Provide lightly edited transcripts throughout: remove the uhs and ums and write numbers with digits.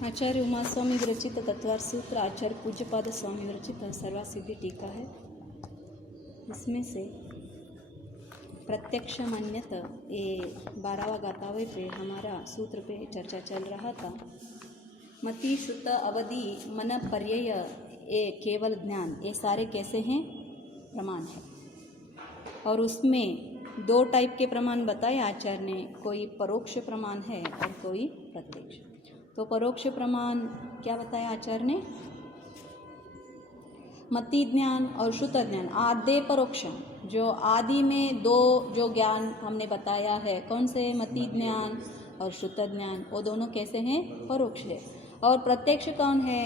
आचार्य उमा स्वामी विरचित तत्वार सूत्र आचार्य पूज्यपाद स्वामी विरचित सर्वासिद्धि टीका है। इसमें से प्रत्यक्ष मान्यत ये 12वां गातावे पे हमारा सूत्र पे चर्चा चल रहा था। मति श्रुत अवधि मन पर्यय ये केवल ज्ञान ये सारे कैसे हैं प्रमाण है। और उसमें 2 टाइप के प्रमाण बताए आचार्य ने, कोई परोक्ष प्रमाण है और कोई प्रत्यक्ष। तो परोक्ष प्रमाण क्या बताया आचार्य ने? मति ज्ञान और श्रुत ज्ञान आद्य परोक्ष, जो आदि में 2 जो ज्ञान हमने बताया है, कौन से? मति ज्ञान और श्रुत ज्ञान, वो दोनों कैसे हैं? परोक्ष है। और प्रत्यक्ष कौन है?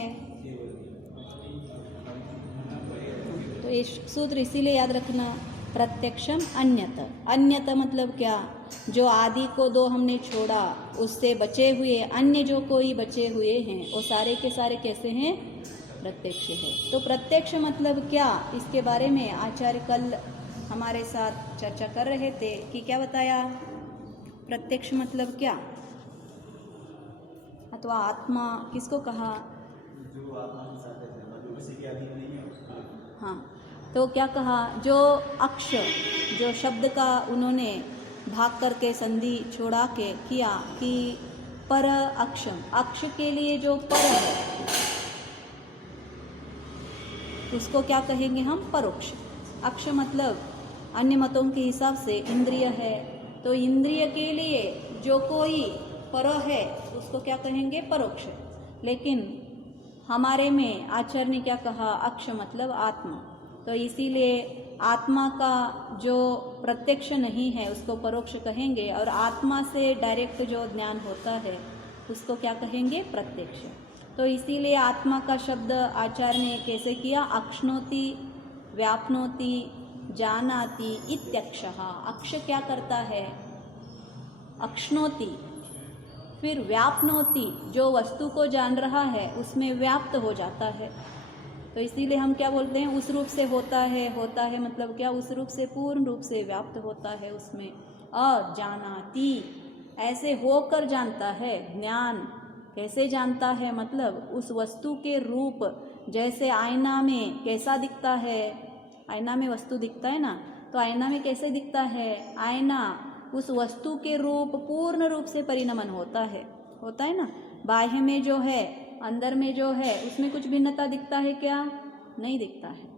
तो ये सूत्र इसीलिए याद रखना, प्रत्यक्षम अन्यत। अन्यत मतलब क्या? जो आदि को 2 हमने छोड़ा, उससे बचे हुए अन्य जो कोई बचे हुए हैं वो सारे के सारे कैसे हैं? प्रत्यक्ष है। तो प्रत्यक्ष मतलब क्या, इसके बारे में आचार्य कल हमारे साथ चर्चा कर रहे थे कि क्या बताया? प्रत्यक्ष मतलब क्या? अथवा आत्मा किसको कहा? जो आत्मा के साथ है, जो किसी के अधीन नहीं है। हाँ, तो क्या कहा? जो अक्ष, जो शब्द का उन्होंने भाग करके संधि छोड़ा के किया कि पर अक्षम, अक्ष के लिए जो पर है उसको क्या कहेंगे हम? परोक्ष। अक्ष मतलब अन्य मतों के हिसाब से इंद्रिय है, तो इंद्रिय के लिए जो कोई पर है उसको क्या कहेंगे? परोक्ष। लेकिन हमारे में आचार्य ने क्या कहा? अक्ष मतलब आत्मा। तो इसीलिए आत्मा का जो प्रत्यक्ष नहीं है उसको परोक्ष कहेंगे, और आत्मा से डायरेक्ट जो ज्ञान होता है उसको क्या कहेंगे? प्रत्यक्ष। तो इसीलिए आत्मा का शब्द आचार्य ने कैसे किया? अक्ष्णोति, व्याप्नोति, जानाति इत्यक्षः। अक्ष क्या करता है? अक्ष्णोति, फिर व्याप्नोति, जो वस्तु को जान रहा है उसमें व्याप्त हो जाता है। तो इसीलिए हम क्या बोलते हैं? उस रूप से होता है मतलब क्या? उस रूप से पूर्ण रूप से व्याप्त होता है उसमें। और जानाति, ऐसे होकर जानता है। ज्ञान कैसे जानता है? मतलब उस वस्तु के रूप, जैसे आईना में कैसा दिखता है? आईना में वस्तु दिखता है ना, तो आईना में कैसे दिखता है? आईना उस वस्तु के रूप पूर्ण रूप से परिणमन होता है ना। बाह्य में जो है, अंदर में जो है, उसमें कुछ भिन्नता दिखता है क्या? नहीं दिखता है।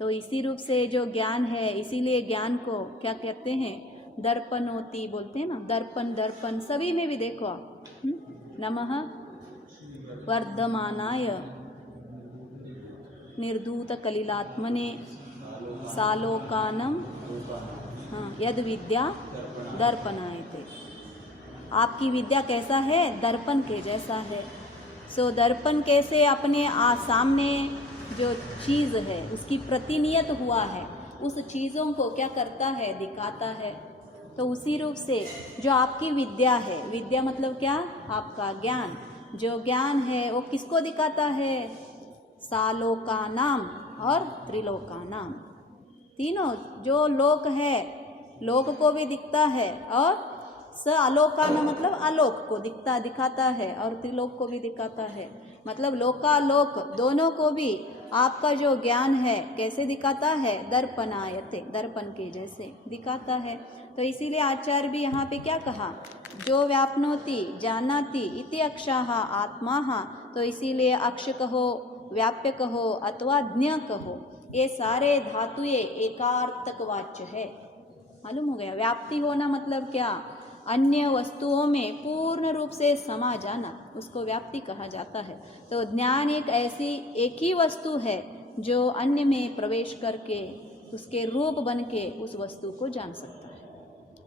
तो इसी रूप से जो ज्ञान है, इसीलिए ज्ञान को क्या कहते हैं? दर्पणोति बोलते हैं ना। दर्पण, दर्पण सभी में भी देखो आप। नमः वर्धमानाय निर्धूत कलिलात्मने सालोकानम यद विद्या दर्पणायते। आपकी विद्या कैसा है? दर्पण के जैसा है। सो दर्पण कैसे अपने सामने जो चीज़ है उसकी प्रतिनियत हुआ है, उस चीज़ों को क्या करता है? दिखाता है। तो उसी रूप से जो आपकी विद्या है, विद्या मतलब क्या? आपका ज्ञान। जो ज्ञान है वो किसको दिखाता है? सालोकानाम और त्रिलोकानाम, तीनों जो लोक है, लोक को भी दिखता है, और स आलोकान मतलब आलोक को दिखाता है, और त्रिलोक को भी दिखाता है। मतलब लोकालोक दोनों को भी आपका जो ज्ञान है कैसे दिखाता है? दर्पणायते, दर्पण के जैसे दिखाता है। तो इसीलिए आचार्य भी यहाँ पे क्या कहा? जो व्याप्नोति जानाति इति अक्षाः आत्माः। तो इसीलिए अक्ष कहो, व्याप्य कहो अथवा ज्ञ कहो, ये सारे धातुएं एकार्थक वाच्य है। मालूम हो गया? व्याप्ति होना मतलब क्या? अन्य वस्तुओं में पूर्ण रूप से समा जाना, उसको व्याप्ति कहा जाता है। तो ज्ञान एक ही वस्तु है जो अन्य में प्रवेश करके उसके रूप बन के उस वस्तु को जान सकता है।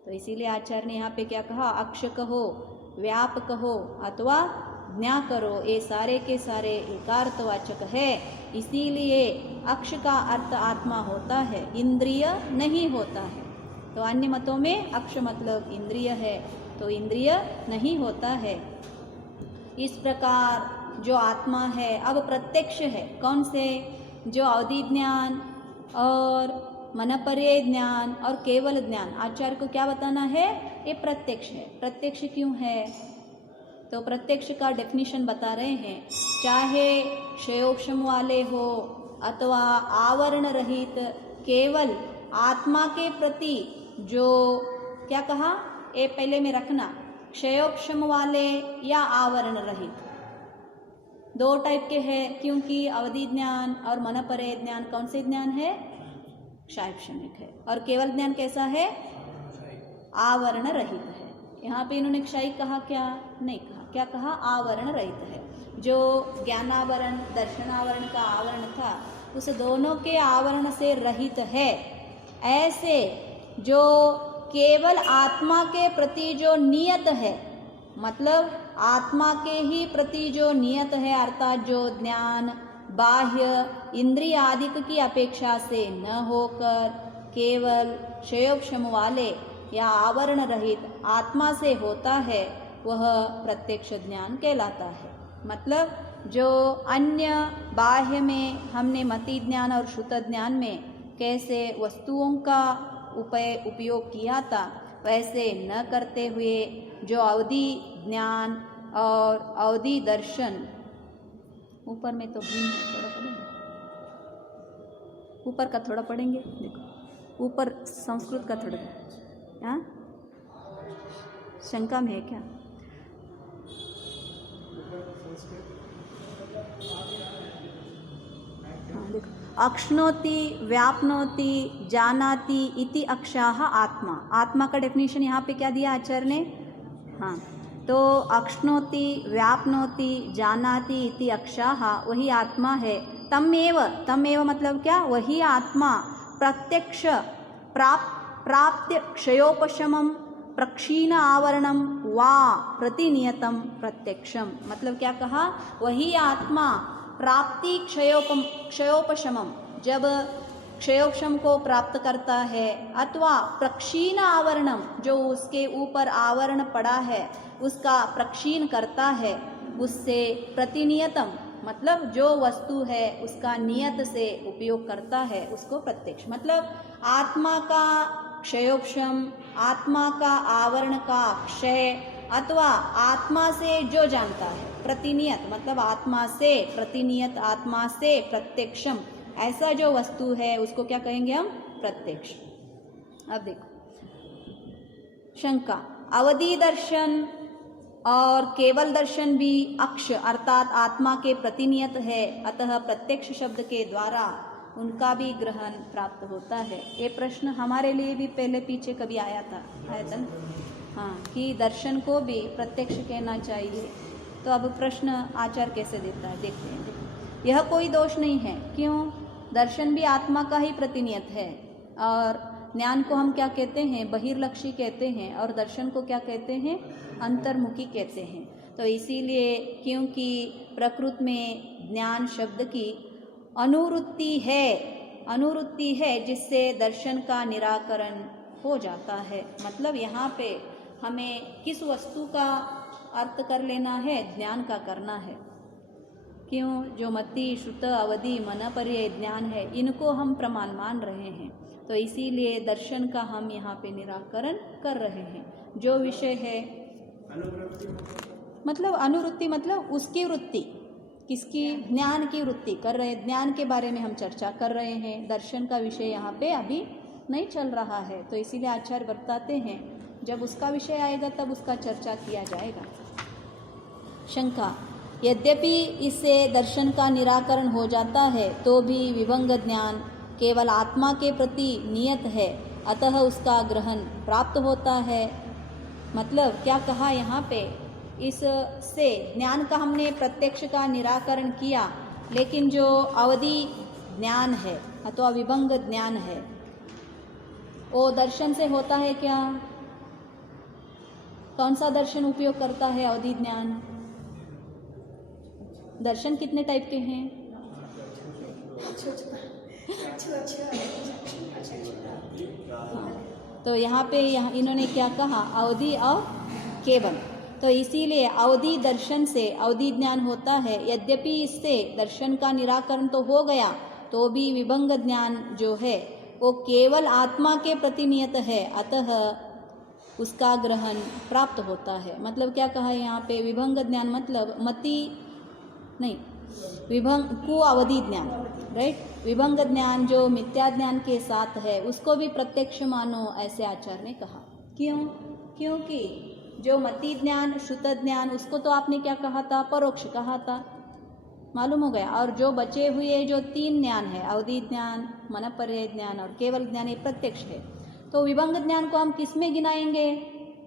तो इसीलिए आचार्य ने यहाँ पे क्या कहा? अक्ष कहो, व्याप कहो अथवा ज्ञा करो, ये सारे के सारे एकार्थवाचक है। इसीलिए अक्ष का अर्थ आत्मा होता है, इंद्रिय नहीं होता है। तो अन्य मतों में अक्ष मतलब इंद्रिय है, तो इंद्रिय नहीं होता है। इस प्रकार जो आत्मा है अब प्रत्यक्ष है। कौन से? जो अवधि ज्ञान और मनपर्यय ज्ञान और केवल ज्ञान, आचार्य को क्या बताना है? ये प्रत्यक्ष है। प्रत्यक्ष क्यों है? तो प्रत्यक्ष का डेफिनेशन बता रहे हैं, चाहे क्षयोक्षम वाले हो अथवा आवरण रहित, केवल आत्मा के प्रति जो क्या कहा, ये पहले में रखना, क्षयोक्षम वाले या आवरण रहित, दो टाइप के हैं, क्योंकि अवधि ज्ञान और मनपरे ज्ञान कौन से ज्ञान है, क्षायक्षणिक है, और केवल ज्ञान कैसा है, आवरण रहित है। यहाँ पे इन्होंने क्षय कहा क्या, नहीं कहा, क्या कहा, आवरण रहित है। जो ज्ञानावरण दर्शनावरण का आवरण था उस दोनों के आवरण से रहित है। ऐसे जो केवल आत्मा के प्रति जो नियत है, मतलब आत्मा के ही प्रति जो नियत है, अर्थात जो ज्ञान बाह्य इंद्रिय आदि की अपेक्षा से न होकर केवल क्षयोक्षम वाले या आवरण रहित आत्मा से होता है, वह प्रत्यक्ष ज्ञान कहलाता है। मतलब जो अन्य बाह्य में हमने मति ज्ञान और श्रुत ज्ञान में कैसे वस्तुओं का उपयोग किया था, वैसे न करते हुए जो अवधि ज्ञान और अवधि दर्शन, ऊपर में तो भिन्न है, थोड़ा पढ़ेंगे, ऊपर का थोड़ा पढ़ेंगे, देखो ऊपर संस्कृत का थोड़ा, हाँ शंका में है क्या, हाँ देखो, अक्ष्णोति व्याप्नोति जानाति इति अक्षाः आत्मा। आत्मा का डेफिनेशन यहाँ पे क्या दिया आचार्य ने, हाँ, तो अक्ष्णोति व्याप्नोति जानाति इति अक्षाः वही आत्मा है। तमेव मतलब क्या, वही आत्मा प्रत्यक्ष प्राप्य क्षयोपशमम प्रक्षीण आवरणम वा प्रतिनियतम प्रत्यक्षम। मतलब क्या कहा, वही आत्मा प्राप्ति क्षयोपशमम, जब क्षयोपशम को प्राप्त करता है, अथवा प्रक्षीण आवरणम, जो उसके ऊपर आवरण पड़ा है उसका प्रक्षीण करता है, उससे प्रतिनियतम, मतलब जो वस्तु है उसका नियत से उपयोग करता है, उसको प्रत्यक्ष। मतलब आत्मा का क्षयोपशम, आत्मा का आवरण का क्षय, अथवा आत्मा से जो जानता है, प्रतिनियत मतलब आत्मा से प्रतिनियत, आत्मा से प्रत्यक्षम, ऐसा जो वस्तु है उसको क्या कहेंगे हम, प्रत्यक्ष। अब देखो शंका, अवधि दर्शन और केवल दर्शन भी अक्ष अर्थात आत्मा के प्रतिनियत है, अतः प्रत्यक्ष शब्द के द्वारा उनका भी ग्रहण प्राप्त होता है। ये प्रश्न हमारे लिए भी पहले पीछे कभी आया था ना, हाँ, कि दर्शन को भी प्रत्यक्ष कहना चाहिए। तो अब प्रश्न आचार्य कैसे देता है, देखते हैं। यह कोई दोष नहीं है, क्यों, दर्शन भी आत्मा का ही प्रतिनियत है, और ज्ञान को हम क्या कहते हैं, बहिर्लक्षी कहते हैं, और दर्शन को क्या कहते हैं, अंतर्मुखी कहते हैं। तो इसीलिए क्योंकि प्रकृति में ज्ञान शब्द की अनुवृत्ति है जिससे दर्शन का निराकरण हो जाता है। मतलब यहाँ पे हमें किस वस्तु का अर्थ कर लेना है, ज्ञान का करना है। क्यों, जो मति श्रुत अवधि मनपर्य ज्ञान है, इनको हम प्रमाण मान रहे हैं, तो इसीलिए दर्शन का हम यहाँ पे निराकरण कर रहे हैं। जो विषय है मतलब अनुवृत्ति, मतलब उसकी वृत्ति, किसकी, ज्ञान की वृत्ति कर रहे हैं, ज्ञान के बारे में हम चर्चा कर रहे हैं। दर्शन का विषय यहाँ पे अभी नहीं चल रहा है, तो इसीलिए आचार्य बताते हैं जब उसका विषय आएगा तब उसका चर्चा किया जाएगा। शंका, यद्यपि इससे दर्शन का निराकरण हो जाता है तो भी विभंग ज्ञान केवल आत्मा के प्रति नियत है, अतः उसका ग्रहण प्राप्त होता है। मतलब क्या कहा यहाँ पे, इससे ज्ञान का हमने प्रत्यक्ष का निराकरण किया, लेकिन जो अवधि ज्ञान है अथवा विभंग ज्ञान है वो दर्शन से होता है क्या, कौन सा दर्शन उपयोग करता है, अवधि ज्ञान। दर्शन कितने टाइप के हैं, तो यहाँ पे इन्होंने क्या कहा, अवधि और केवल। तो इसीलिए अवधि दर्शन से अवधि ज्ञान होता है। यद्यपि इससे दर्शन का निराकरण तो हो गया, तो भी विभंग ज्ञान जो है वो केवल आत्मा के प्रतिनियत है, अतः उसका ग्रहण प्राप्त होता है। मतलब क्या कहा है यहाँ पे, विभंग ज्ञान मतलब मति नहीं, विभंग को अवधि ज्ञान, राइट। विभंग ज्ञान जो मिथ्या ज्ञान के साथ है उसको भी प्रत्यक्ष मानो, ऐसे आचार्य ने कहा। क्यों? क्योंकि जो मति ज्ञान, श्रुत ज्ञान, उसको तो आपने क्या कहा था, परोक्ष कहा था, मालूम हो गया। और जो बचे हुए जो 3 ज्ञान है, अवधि ज्ञान, मनपर्य ज्ञान और केवल ज्ञान, ये प्रत्यक्ष है। तो विभंग ज्ञान को हम किस में गिनाएंगे,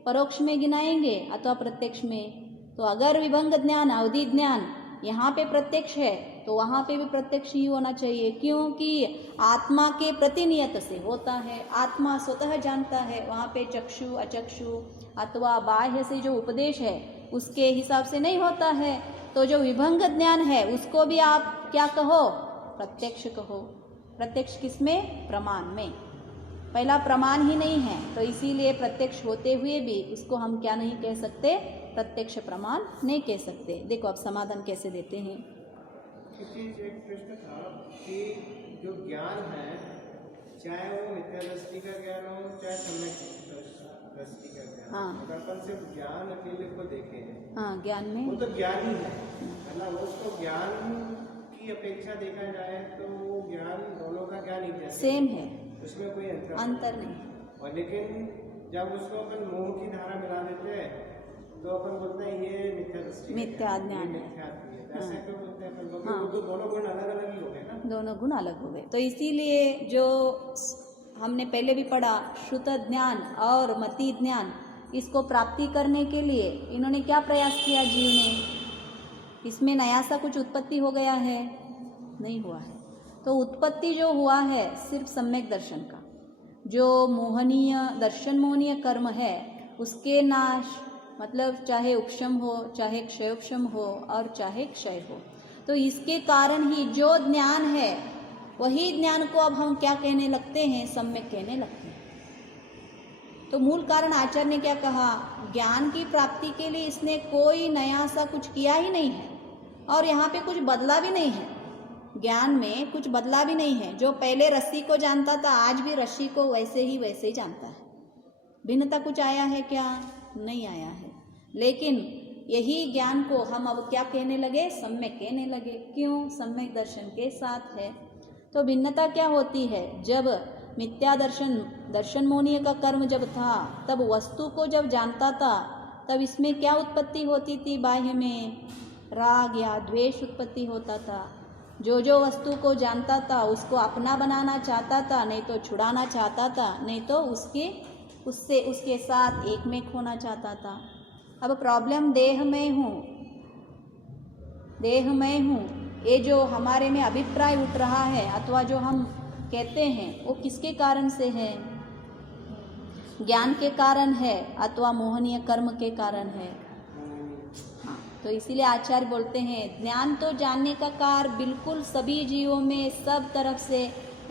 परोक्ष में गिनाएंगे अथवा प्रत्यक्ष में। तो अगर विभंग ज्ञान, अवधि ज्ञान यहाँ पे प्रत्यक्ष है तो वहाँ पे भी प्रत्यक्ष ही होना चाहिए, क्योंकि आत्मा के प्रतिनियत से होता है, आत्मा स्वतः जानता है। वहाँ पे चक्षु अचक्षु अथवा बाह्य से जो उपदेश है उसके हिसाब से नहीं होता है। तो जो विभंग ज्ञान है उसको भी आप क्या कहो, प्रत्यक्ष कहो। प्रत्यक्ष किसमें, प्रमाण में। पहला प्रमाण ही नहीं है, तो इसीलिए प्रत्यक्ष होते हुए भी उसको हम क्या नहीं कह सकते, प्रत्यक्ष प्रमाण नहीं कह सकते। देखो अब समाधान कैसे देते हैं। एक प्रश्न था कि जो ज्ञान है, चाहे वो मिथ्या दृष्टि का ज्ञान हो चाहे सम्यक दृष्टि का ज्ञान, हाँ। अगर अपन सिर्फ ज्ञान अकेले को देखें, हाँ, ज्ञान में वो तो ज्ञान ही है ना। उसको ज्ञान की अपेक्षा देखा जाए तो वो ज्ञान दोनों का ज्ञान ही जैसे सेम है, उसमें कोई अंतर नहीं। और लेकिन जब उसको अपन मोह की धारा मिला देते हैं तो अपन बोलते हैं ये मिथ्या दृष्टि, मिथ्या ज्ञान है। ऐसे क्यों बोलते हैं अपन लोग? हाँ। तो दोनों गुण अलग अलग ही हो गए ना। दोनों गुण अलग हो गए। तो इसीलिए जो हमने पहले भी पढ़ा, श्रुत ज्ञान और मति ज्ञान, इसको प्राप्ति करने के लिए इन्होंने क्या प्रयास किया जीव ने, इसमें नया सा कुछ उत्पत्ति हो गया है, नहीं हुआ है। तो उत्पत्ति जो हुआ है सिर्फ सम्यक दर्शन का, जो मोहनीय दर्शन मोहनीय कर्म है उसके नाश, मतलब चाहे उपशम हो चाहे क्षयोपशम हो और चाहे क्षय हो। तो इसके कारण ही जो ज्ञान है वही ज्ञान को अब हम क्या कहने लगते हैं, सम्यक कहने लगते हैं। तो मूल कारण आचार्य ने क्या कहा, ज्ञान की प्राप्ति के लिए इसने कोई नया सा कुछ किया ही नहीं है और यहाँ पे कुछ बदला भी नहीं है। ज्ञान में कुछ बदला भी नहीं है। जो पहले रस्सी को जानता था आज भी रस्सी को वैसे ही जानता है। भिन्नता कुछ आया है क्या, नहीं आया है। लेकिन यही ज्ञान को हम अब क्या कहने लगे, सम्यक कहने लगे। क्यों, सम्यक दर्शन के साथ है। तो भिन्नता क्या होती है, जब मिथ्या दर्शन, दर्शन मोहनीय का कर्म जब था तब वस्तु को जब जानता था तब इसमें क्या उत्पत्ति होती थी, बाह्य में राग या द्वेष उत्पत्ति होता था। जो जो वस्तु को जानता था उसको अपना बनाना चाहता था, नहीं तो छुड़ाना चाहता था, नहीं तो उसके साथ एक में खोना चाहता था। अब प्रॉब्लम देह में हूँ, ये जो हमारे में अभिप्राय उठ रहा है अथवा जो हम कहते हैं वो किसके कारण से है, ज्ञान के कारण है अथवा मोहनीय कर्म के कारण है। हाँ, तो इसीलिए आचार्य बोलते हैं ज्ञान तो जानने का कार्य बिल्कुल सभी जीवों में सब तरफ से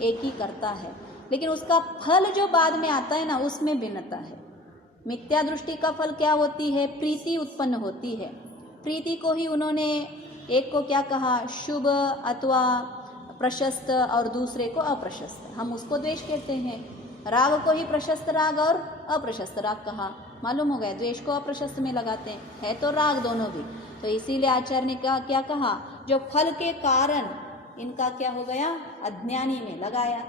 एक ही करता है, लेकिन उसका फल जो बाद में आता है ना उसमें भिन्नता है। मिथ्या दृष्टि का फल क्या होती है, प्रीति उत्पन्न होती है। प्रीति को ही उन्होंने एक को क्या कहा, शुभ अथवा प्रशस्त और दूसरे को अप्रशस्त, हम उसको द्वेष कहते हैं। राग को ही प्रशस्त राग और अप्रशस्त राग कहा, मालूम हो गया। द्वेष को अप्रशस्त में लगाते हैं, है तो राग दोनों भी। तो इसीलिए आचार्य ने क्या कहा, जो फल के कारण इनका क्या हो गया, अज्ञानी में लगाया।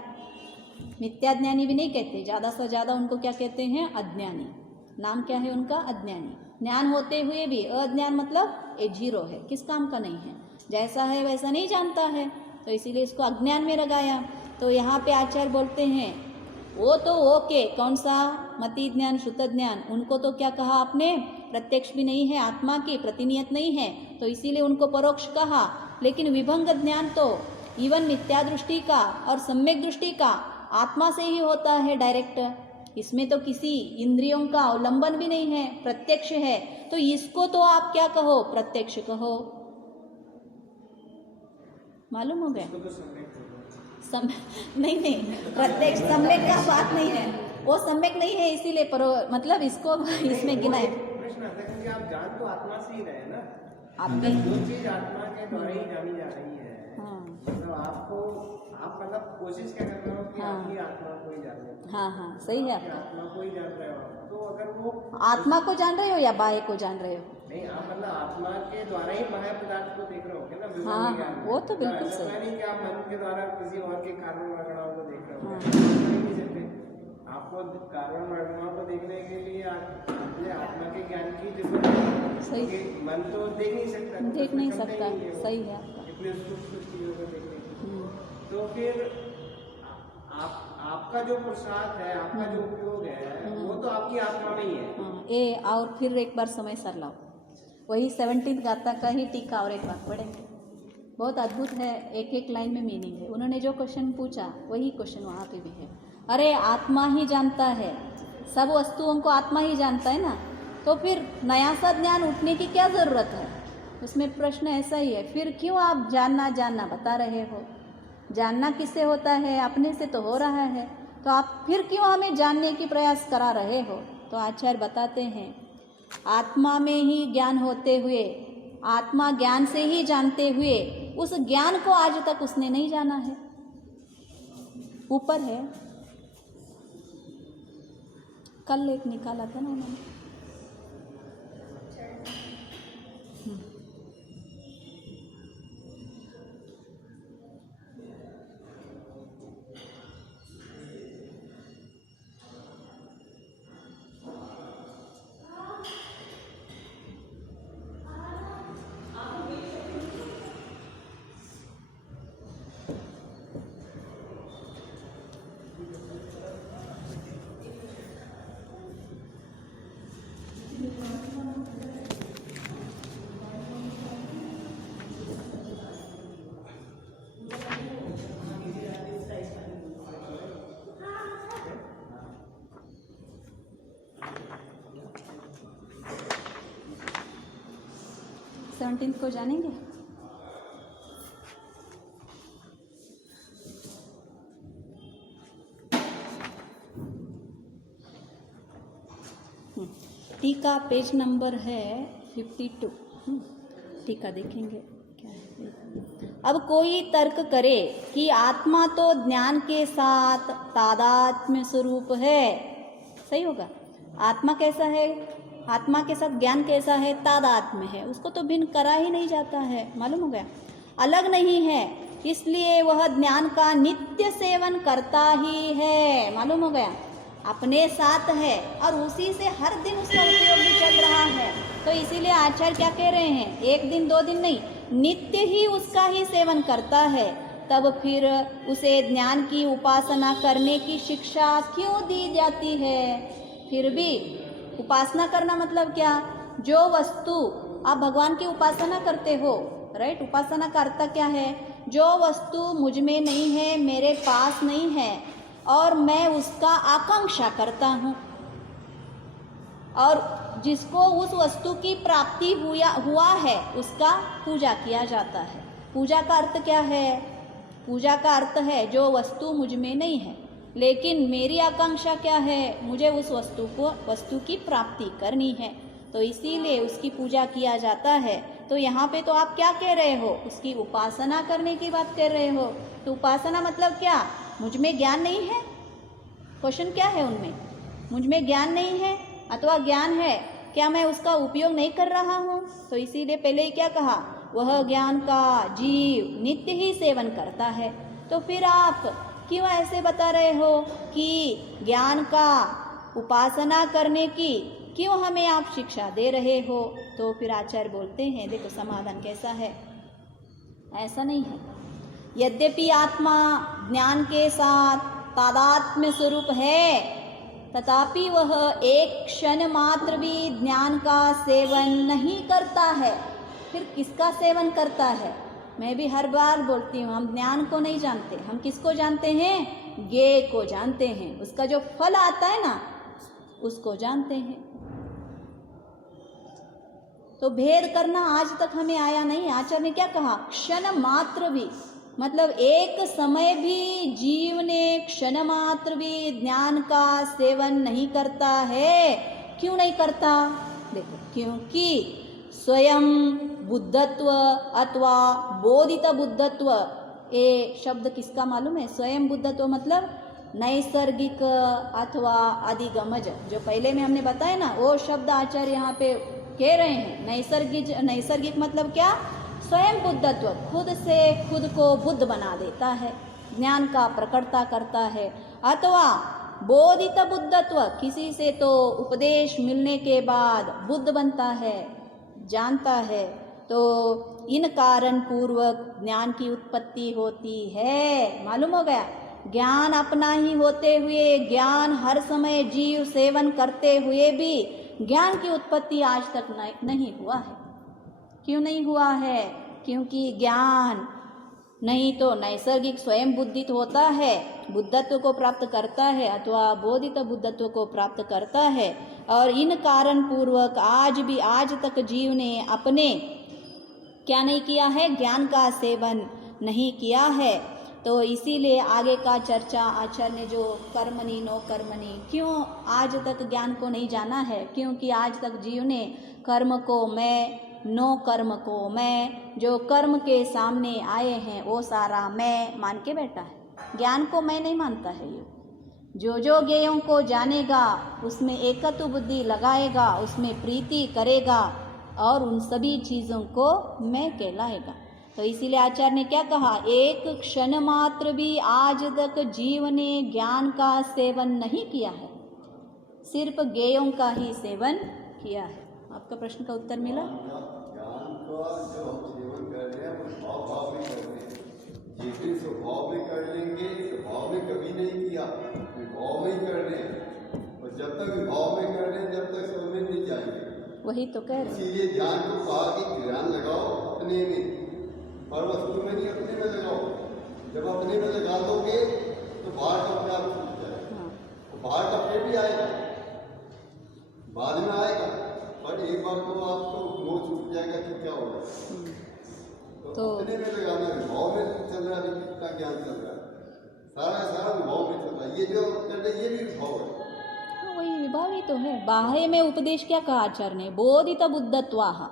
मिथ्या ज्ञानी भी नहीं कहते, ज़्यादा से ज़्यादा उनको क्या कहते हैं, अज्ञानी। नाम क्या है उनका, अज्ञानी। ज्ञान होते हुए भी अज्ञान मतलब ये जीरो है, किस काम का नहीं है, जैसा है वैसा नहीं जानता है, तो इसीलिए इसको अज्ञान में लगाया। तो यहाँ पे आचार्य बोलते हैं वो तो ओके, कौन सा, मति ज्ञान श्रुत ज्ञान, उनको तो क्या कहा आपने, प्रत्यक्ष भी नहीं है, आत्मा की प्रतिनियत नहीं है, तो इसीलिए उनको परोक्ष कहा। लेकिन विभंग ज्ञान तो इवन मिथ्या दृष्टि का और सम्यक दृष्टि का आत्मा से ही होता है डायरेक्ट, इसमें तो किसी इंद्रियों का अवलंबन भी नहीं है, प्रत्यक्ष है। तो इसको तो आप क्या कहो, प्रत्यक्ष कहो। मालूम हो गया, नहीं प्रत्यक्ष सम्यक का बात नहीं है, वो सम्यक नहीं है, इसीलिए मतलब इसको इसमें गिना है। प्रश्न आता है क्योंकि आप जान तो आत्मा से ही रहे ना, आप भी जो चीज आत्मा के द्वारा ही जानी जा रही है हाँ मतलब आपको आप मतलब कोशिश क्या कर रहे हो कि हाँ। अपनी आत्मा को ही जान लो, हाँ हाँ सही है अपनी आपका। आत्मा को ही जान रहे हो आप। तो अगर वो आत्मा को जान रहे हो या बाह्य को जान रहे हो? नहीं, आप मतलब आत्मा के द्वारा ही बाह्य पदार्थ को देख रहे हो ना, विभव हाँ, ज्ञान में। वो तो मतलब बिल्कुल ऐसा सही। तो नहीं कि आप मन के द्वारा किसी और के कारण वर्णनाओं को देख रहे हो, हाँ। ऐसा तो कर ही नहीं सकते। आपको कारण वर्णनाओं को देखने के लिए अपने आत्मा के ज्ञान की जरूरत है। सही। क्योंकि मन तो देख नहीं सकता, तो देख नहीं उसमें क्षमता सकता, ही नहीं है वो। सही है आपका। इतने सूक्ष्म चीजों को देखने की। हम्म, तो फिर आपका जो प्रसाद है, आपका जो उपयोग है, वो तो आपकी आत्मा में ही है। हाँ ये और फिर एक बार समय सर लाओ, वही 17th गाथा का ही टीका और एक बार पढ़ेंगे। बहुत अद्भुत है, एक एक लाइन में मीनिंग है। उन्होंने जो क्वेश्चन पूछा वही क्वेश्चन वहाँ पे भी है। अरे आत्मा ही जानता है, सब वस्तुओं को आत्मा ही जानता है ना, तो फिर नया सा ज्ञान उठने की क्या ज़रूरत है? उसमें प्रश्न ऐसा ही है, फिर क्यों आप जानना बता रहे हो? जानना किससे होता है? अपने से तो हो रहा है, तो आप फिर क्यों हमें जानने की प्रयास करा रहे हो? तो आचार्य बताते हैं, आत्मा में ही ज्ञान होते हुए, आत्मा ज्ञान से ही जानते हुए, उस ज्ञान को आज तक उसने नहीं जाना है। ऊपर है, कल एक निकाला था ना उन्होंने। सेवनटीन्थ को जानेंगे। टीका पेज नंबर है 52। टीका देखेंगे क्या है। अब कोई तर्क करे कि आत्मा तो ज्ञान के साथ तादात्म्य स्वरूप है, सही होगा। आत्मा कैसा है? आत्मा के साथ ज्ञान कैसा है? तादात्म्य है, उसको तो भिन्न करा ही नहीं जाता है, मालूम हो गया। अलग नहीं है, इसलिए वह ज्ञान का नित्य सेवन करता ही है, मालूम हो गया। अपने साथ है और उसी से हर दिन उसका उपयोग भी चल रहा है। तो इसीलिए आचार्य क्या कह रहे हैं, एक दिन दो दिन नहीं, नित्य ही उसका ही सेवन करता है। तब फिर उसे ज्ञान की उपासना करने की शिक्षा क्यों दी जाती है? फिर भी उपासना करना मतलब क्या? जो वस्तु आप भगवान की उपासना करते हो, राइट, उपासना का अर्थ क्या है? जो वस्तु मुझ में नहीं है, मेरे पास नहीं है, और मैं उसका आकांक्षा करता हूँ, और जिसको उस वस्तु की प्राप्ति हुआ है उसका पूजा किया जाता है। पूजा का अर्थ क्या है? पूजा का अर्थ है जो वस्तु मुझ में नहीं है, लेकिन मेरी आकांक्षा क्या है? मुझे उस वस्तु की प्राप्ति करनी है, तो इसीलिए उसकी पूजा किया जाता है। तो यहाँ पे तो आप क्या कह रहे हो? उसकी उपासना करने की बात कर रहे हो। तो उपासना मतलब क्या? मुझ में ज्ञान नहीं है, क्वेश्चन क्या है उनमें? मुझ में ज्ञान नहीं है अथवा ज्ञान है, क्या मैं उसका उपयोग नहीं कर रहा हूँ? तो इसीलिए पहले ही क्या कहा, वह ज्ञान का जीव नित्य ही सेवन करता है। तो फिर आप क्यों ऐसे बता रहे हो कि ज्ञान का उपासना करने की क्यों हमें आप शिक्षा दे रहे हो? तो फिर आचार्य बोलते हैं, देखो समाधान कैसा है। ऐसा नहीं है, यद्यपि आत्मा ज्ञान के साथ तादात्म्य स्वरूप है, तथापि वह एक क्षण मात्र भी ज्ञान का सेवन नहीं करता है। फिर किसका सेवन करता है? मैं भी हर बार बोलती हूँ, हम ज्ञान को नहीं जानते, हम किसको जानते हैं? ज्ञेय को जानते हैं, उसका जो फल आता है ना उसको जानते हैं। तो भेद करना आज तक हमें आया नहीं। आचार्य ने क्या कहा? क्षण मात्र भी, मतलब एक समय भी जीव ने क्षण मात्र भी ज्ञान का सेवन नहीं करता है। क्यों नहीं करता? देखो, क्योंकि स्वयं बुद्धत्व अथवा बोधित बुद्धत्व, ये शब्द किसका मालूम है? स्वयं बुद्धत्व मतलब नैसर्गिक अथवा अधिगमज, जो पहले में हमने बताया ना, वो शब्द आचार्य यहाँ पे कह रहे हैं। नैसर्गिक मतलब क्या? स्वयं बुद्धत्व, खुद से खुद को बुद्ध बना देता है, ज्ञान का प्रकटता करता है। अथवा बोधित बुद्धत्व, किसी से तो उपदेश मिलने के बाद बुद्ध बनता है, जानता है, तो इन कारण पूर्वक ज्ञान की उत्पत्ति होती है। मालूम हो गया? ज्ञान अपना ही होते हुए, ज्ञान हर समय जीव सेवन करते हुए भी ज्ञान की उत्पत्ति आज तक नहीं हुआ है। क्यों नहीं हुआ है? क्योंकि ज्ञान नहीं तो नैसर्गिक स्वयं बुद्धित होता है, बुद्धत्व को प्राप्त करता है अथवा बोधित बुद्धत्व को प्राप्त करता है, और इन कारण पूर्वक आज तक जीव ने अपने क्या नहीं किया है? ज्ञान का सेवन नहीं किया है। तो इसीलिए आगे का चर्चा आचार्य ने जो कर्मणि नो कर्मणि, क्यों आज तक ज्ञान को नहीं जाना है? क्योंकि आज तक जीव ने कर्म को मैं, नो कर्म को मैं, जो कर्म के सामने आए हैं वो सारा मैं मान के बैठा है। ज्ञान को मैं नहीं मानता है। ये जो ज्ञेयों को जानेगा उसमें एकत्व बुद्धि लगाएगा, उसमें प्रीति करेगा और उन सभी चीज़ों को मैं कहलाएगा। तो इसीलिए आचार्य ने क्या कहा? एक क्षण मात्र भी आज तक जीव ने ज्ञान का सेवन नहीं किया है, सिर्फ ज्ञेयों का ही सेवन किया है। आपका प्रश्न का उत्तर मिला? ज्ञान का जो हम सेवन कर रहे हैं वो भाव में कर रहे हैं। जिस स्वभाव में कर लेंगे, स्वभाव में कभी नहीं किया, विभाव में ही कर रहे हैं। और जब तक विभाव में कर रहे हैं जब तक समझ नहीं जाएंगे। वही तो कह रहे। इसीलिए ध्यान को कहा कि ध्यान लगाओ अपने में, पर वस्तु में नहीं, अपने में लगाओ। जब अपने में लगा दोगे तो बाहर का अपने आप छूट जाएगा। हाँ। बाहर का फिर भी आएगा, बाद में आएगा, पर एक बार तो आपको मोह छूट जाएगा तो क्या होगा? तो अपने में लगाना, विभाव में चल रहा है। कितना ज्ञान चल रहा है, सारा विभाव में चल रहा है। ये जो चल रहा है ये भी विभाव है। वही विभाव ही तो है। बाह्य में उपदेश क्या कहा आचार्य ने? बोधित बुद्धत्वाह,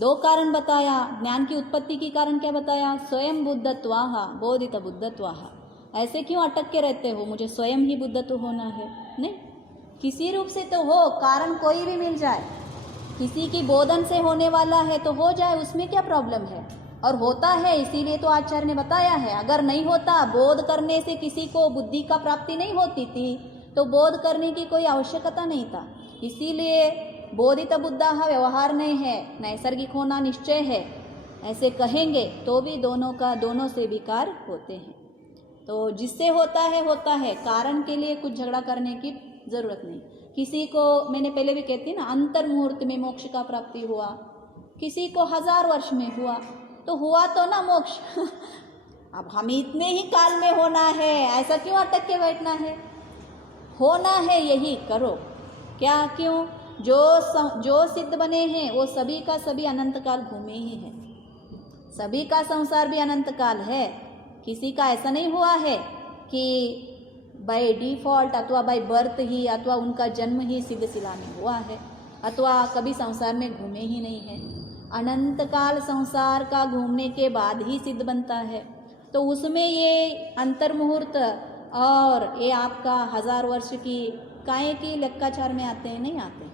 दो कारण बताया। ज्ञान की उत्पत्ति की कारण क्या बताया? स्वयं बुद्धत्वाह, बोधित बुद्धत्वाह। ऐसे क्यों अटक के रहते हो? मुझे स्वयं ही बुद्धत्व होना है? नहीं, किसी रूप से तो हो, कारण कोई भी मिल जाए। किसी की बोधन से होने वाला है तो हो जाए, उसमें क्या प्रॉब्लम है? और होता है, इसीलिए तो आचार्य ने बताया है। अगर नहीं होता, बोध करने से किसी को बुद्धि का प्राप्ति नहीं होती थी, तो बोध करने की कोई आवश्यकता नहीं था। इसीलिए बोधित बुद्धाः व्यवहार नहीं है, नैसर्गिक होना निश्चय है। ऐसे कहेंगे तो भी दोनों से विकार होते हैं। तो जिससे होता है, कारण के लिए कुछ झगड़ा करने की जरूरत नहीं। किसी को, मैंने पहले भी कहती ना, अंतर मुहूर्त में मोक्ष का प्राप्ति हुआ, किसी को 1000 वर्ष में हुआ, तो हुआ तो ना मोक्ष। अब हम इतने ही काल में होना है, ऐसा क्यों अटक के बैठना है? होना है यही करो। क्या क्यों? जो सिद्ध बने हैं वो सभी का सभी अनंत काल घूमे ही है। सभी का संसार भी अनंत काल है। किसी का ऐसा नहीं हुआ है कि बाय डिफॉल्ट अथवा बाय बर्थ ही अथवा उनका जन्म ही सिद्ध शिला में हुआ है, अथवा कभी संसार में घूमे ही नहीं है। अनंत काल संसार का घूमने के बाद ही सिद्ध बनता है। तो उसमें ये अंतर मुहूर्त और ये आपका 1000 वर्ष की काहे की लेक्काचार में आते हैं? नहीं आते।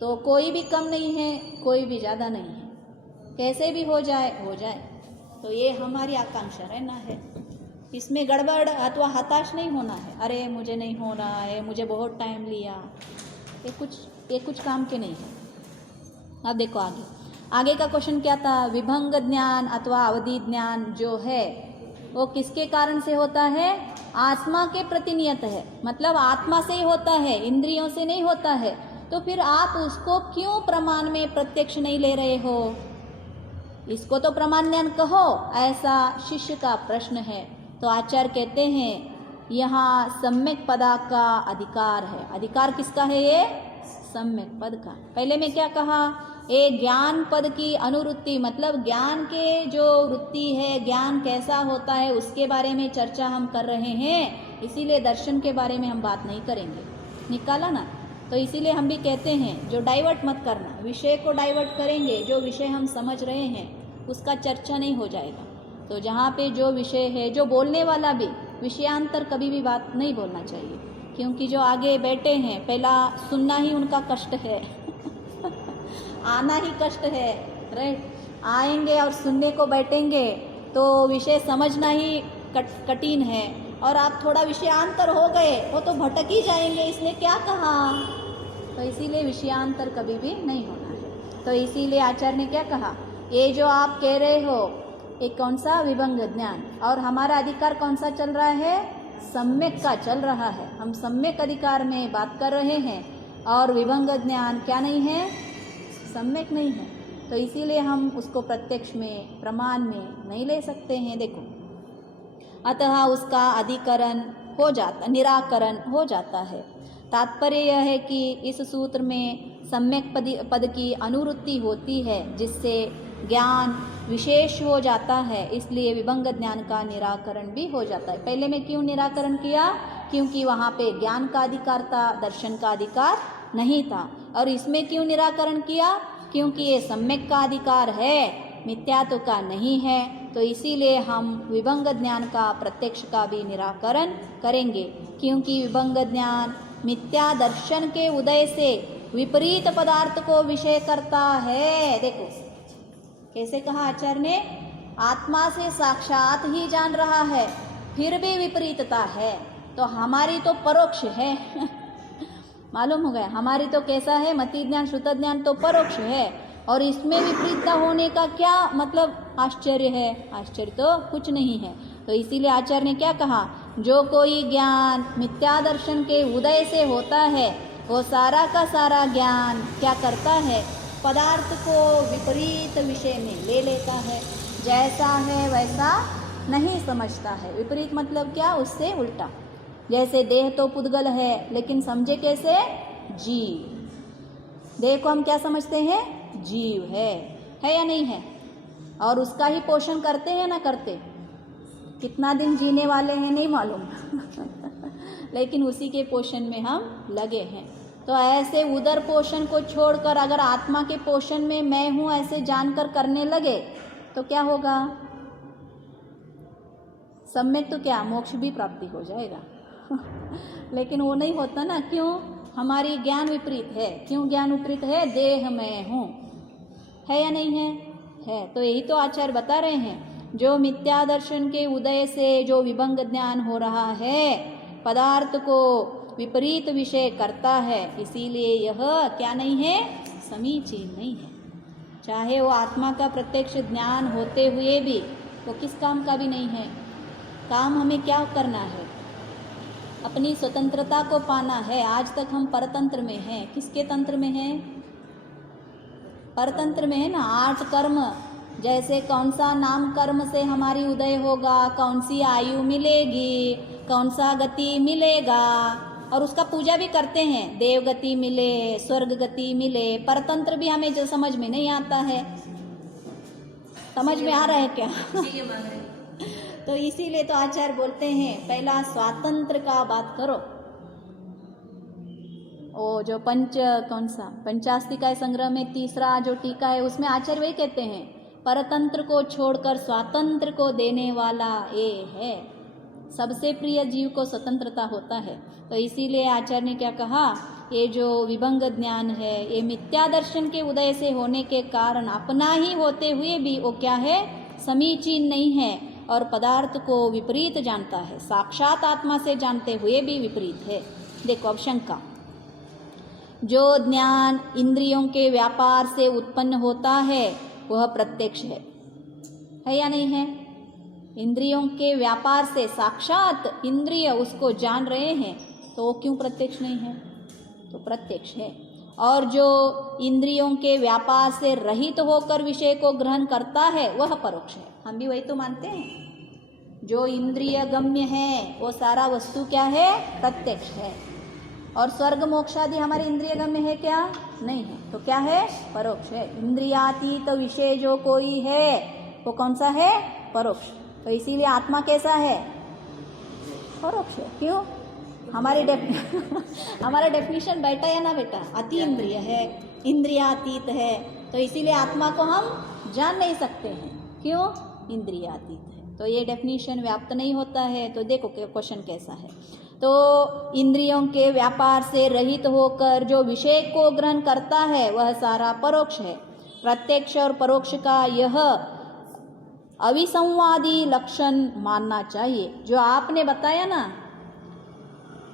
तो कोई भी कम नहीं है, कोई भी ज़्यादा नहीं है, कैसे भी हो जाए। तो ये हमारी आकांक्षा रहना है, इसमें गड़बड़ अथवा हताश नहीं होना है। अरे मुझे नहीं हो रहा है, मुझे बहुत टाइम लिया, ये कुछ काम के नहीं है। अब देखो आगे का क्वेश्चन क्या था? विभंग ज्ञान अथवा अवधि ज्ञान जो है वो किसके कारण से होता है? आत्मा के प्रतिनियत है, मतलब आत्मा से ही होता है, इंद्रियों से नहीं होता है। तो फिर आप उसको क्यों प्रमाण में प्रत्यक्ष नहीं ले रहे हो? इसको तो प्रमाण ज्ञान कहो, ऐसा शिष्य का प्रश्न है। तो आचार्य कहते हैं यहाँ सम्यक पदा का अधिकार है। अधिकार किसका है? ये सम्यक पद का। पहले मैं क्या कहा? ये ज्ञान पद की अनुवृत्ति, मतलब ज्ञान के जो वृत्ति है, ज्ञान कैसा होता है उसके बारे में चर्चा हम कर रहे हैं। इसीलिए दर्शन के बारे में हम बात नहीं करेंगे। निकाला ना? तो इसीलिए हम भी कहते हैं जो डाइवर्ट मत करना, विषय को डाइवर्ट करेंगे, जो विषय हम समझ रहे हैं उसका चर्चा नहीं हो जाएगा। तो जहाँ पे जो विषय है, जो बोलने वाला भी विषयांतर कभी भी बात नहीं बोलना चाहिए, क्योंकि जो आगे बैठे हैं पहला सुनना ही उनका कष्ट है आना ही कष्ट है, राइट। आएंगे और सुनने को बैठेंगे तो विषय समझना ही कठिन है, और आप थोड़ा विषयांतर हो गए वो तो भटक ही जाएंगे, इसने क्या कहा। तो इसीलिए विषयांतर कभी भी नहीं होना है। तो इसीलिए आचार्य ने क्या कहा, ये जो आप कह रहे हो ये कौन सा विभंग ज्ञान, और हमारा अधिकार कौन सा चल रहा है, सम्यक का चल रहा है। हम सम्यक अधिकार में बात कर रहे हैं, और विभंग ज्ञान क्या नहीं है, सम्यक नहीं है। तो इसीलिए हम उसको प्रत्यक्ष में प्रमाण में नहीं ले सकते हैं। देखो, अतः उसका अधिकरण हो जाता, निराकरण हो जाता है। तात्पर्य यह है कि इस सूत्र में सम्यक पद की अनुवृत्ति होती है, जिससे ज्ञान विशेष हो जाता है, इसलिए विभंग ज्ञान का निराकरण भी हो जाता है। पहले में क्यों निराकरण किया, क्योंकि वहाँ पे ज्ञान का अधिकार था, दर्शन का अधिकार नहीं था। और इसमें क्यों निराकरण किया, क्योंकि ये सम्यक का अधिकार है, मिथ्यात्व का नहीं है। तो इसीलिए हम विभंग ज्ञान का, प्रत्यक्ष का भी निराकरण करेंगे, क्योंकि विभंग ज्ञान मिथ्या दर्शन के उदय से विपरीत पदार्थ को विषय करता है। देखो कैसे कहा आचार्य ने, आत्मा से साक्षात ही जान रहा है, फिर भी विपरीतता है। तो हमारी तो परोक्ष है मालूम हो गया, हमारी तो कैसा है, मति ज्ञान श्रुत ज्ञान तो परोक्ष है, और इसमें विपरीतता होने का क्या मतलब आश्चर्य है, आश्चर्य तो कुछ नहीं है। तो इसीलिए आचार्य ने क्या कहा, जो कोई ज्ञान मिथ्या दर्शन के उदय से होता है, वो सारा का सारा ज्ञान क्या करता है, पदार्थ को विपरीत विषय में ले लेता है, जैसा है वैसा नहीं समझता है। विपरीत मतलब क्या, उससे उल्टा। जैसे देह तो पुद्गल है, लेकिन समझे कैसे, जीव। देह को हम क्या समझते हैं, जीव है या नहीं है, और उसका ही पोषण करते हैं ना करते, कितना दिन जीने वाले हैं नहीं मालूम लेकिन उसी के पोषण में हम लगे हैं। तो ऐसे उदर पोषण को छोड़कर अगर आत्मा के पोषण में मैं हूँ ऐसे जानकर करने लगे तो क्या होगा, सम्यक तो क्या, मोक्ष भी प्राप्ति हो जाएगा लेकिन वो नहीं होता ना, क्यों, हमारी ज्ञान विपरीत है। क्यों ज्ञान विपरीत है, देह में हूँ, है या नहीं है, है। तो यही तो आचार्य बता रहे हैं, जो मिथ्या दर्शन के उदय से जो विभंग ज्ञान हो रहा है, पदार्थ को विपरीत विषय करता है, इसीलिए यह क्या नहीं है, समीचीन नहीं है। चाहे वो आत्मा का प्रत्यक्ष ज्ञान होते हुए भी वो किस काम का भी नहीं है। काम हमें क्या करना है, अपनी स्वतंत्रता को पाना है। आज तक हम परतंत्र में हैं, किसके तंत्र में हैं, परतंत्र में है ना। 8 कर्म, जैसे कौन सा नाम कर्म से हमारी उदय होगा, कौन सी आयु मिलेगी, कौन सा गति मिलेगा, और उसका पूजा भी करते हैं, देव गति मिले, स्वर्ग गति मिले। परतंत्र भी हमें जो समझ में नहीं आता है, समझ में आ रहा है क्या तो इसीलिए तो आचार्य बोलते हैं पहला स्वातंत्र का बात करो। वो जो कौन सा पंचास्तिकाय संग्रह में तीसरा जो टीका है उसमें आचार्य वही कहते हैं, परतंत्र को छोड़कर स्वातंत्र को देने वाला ये है। सबसे प्रिय जीव को स्वतंत्रता होता है। तो इसीलिए आचार्य ने क्या कहा, ये जो विभंग ज्ञान है ये मिथ्या दर्शन के उदय से होने के कारण अपना ही होते हुए भी वो क्या है, समीचीन नहीं है, और पदार्थ को विपरीत जानता है, साक्षात आत्मा से जानते हुए भी विपरीत है। देखो अब शंका, जो ज्ञान इंद्रियों के व्यापार से उत्पन्न होता है वह प्रत्यक्ष है या नहीं है। इंद्रियों के व्यापार से साक्षात इंद्रिय उसको जान रहे हैं, तो वो क्यों प्रत्यक्ष नहीं है, तो प्रत्यक्ष है। और जो इंद्रियों के व्यापार से रहित होकर विषय को ग्रहण करता है वह परोक्ष है। हम भी वही तो मानते हैं, जो इंद्रिय गम्य है वो सारा वस्तु क्या है, प्रत्यक्ष है। और स्वर्ग मोक्ष आदि हमारे इंद्रिय गम्य है क्या, नहीं है, तो क्या है, परोक्ष है। इंद्रियातीत विषय जो कोई है वो कौन सा है, परोक्ष। तो इसीलिए आत्मा कैसा है, परोक्ष है। क्यों, हमारा डेफिनेशन बैठा या ना बेटा, अति इंद्रिय है, इंद्रियातीत है, तो इसीलिए आत्मा को हम जान नहीं सकते हैं। क्यों? इंद्रियातीत है, तो ये डेफिनेशन व्याप्त नहीं होता है। तो देखो क्वेश्चन कैसा है। तो इंद्रियों के व्यापार से रहित होकर जो विषय को ग्रहण करता है वह सारा परोक्ष है। प्रत्यक्ष और परोक्ष का यह अविसंवादी लक्षण मानना चाहिए। जो आपने बताया ना,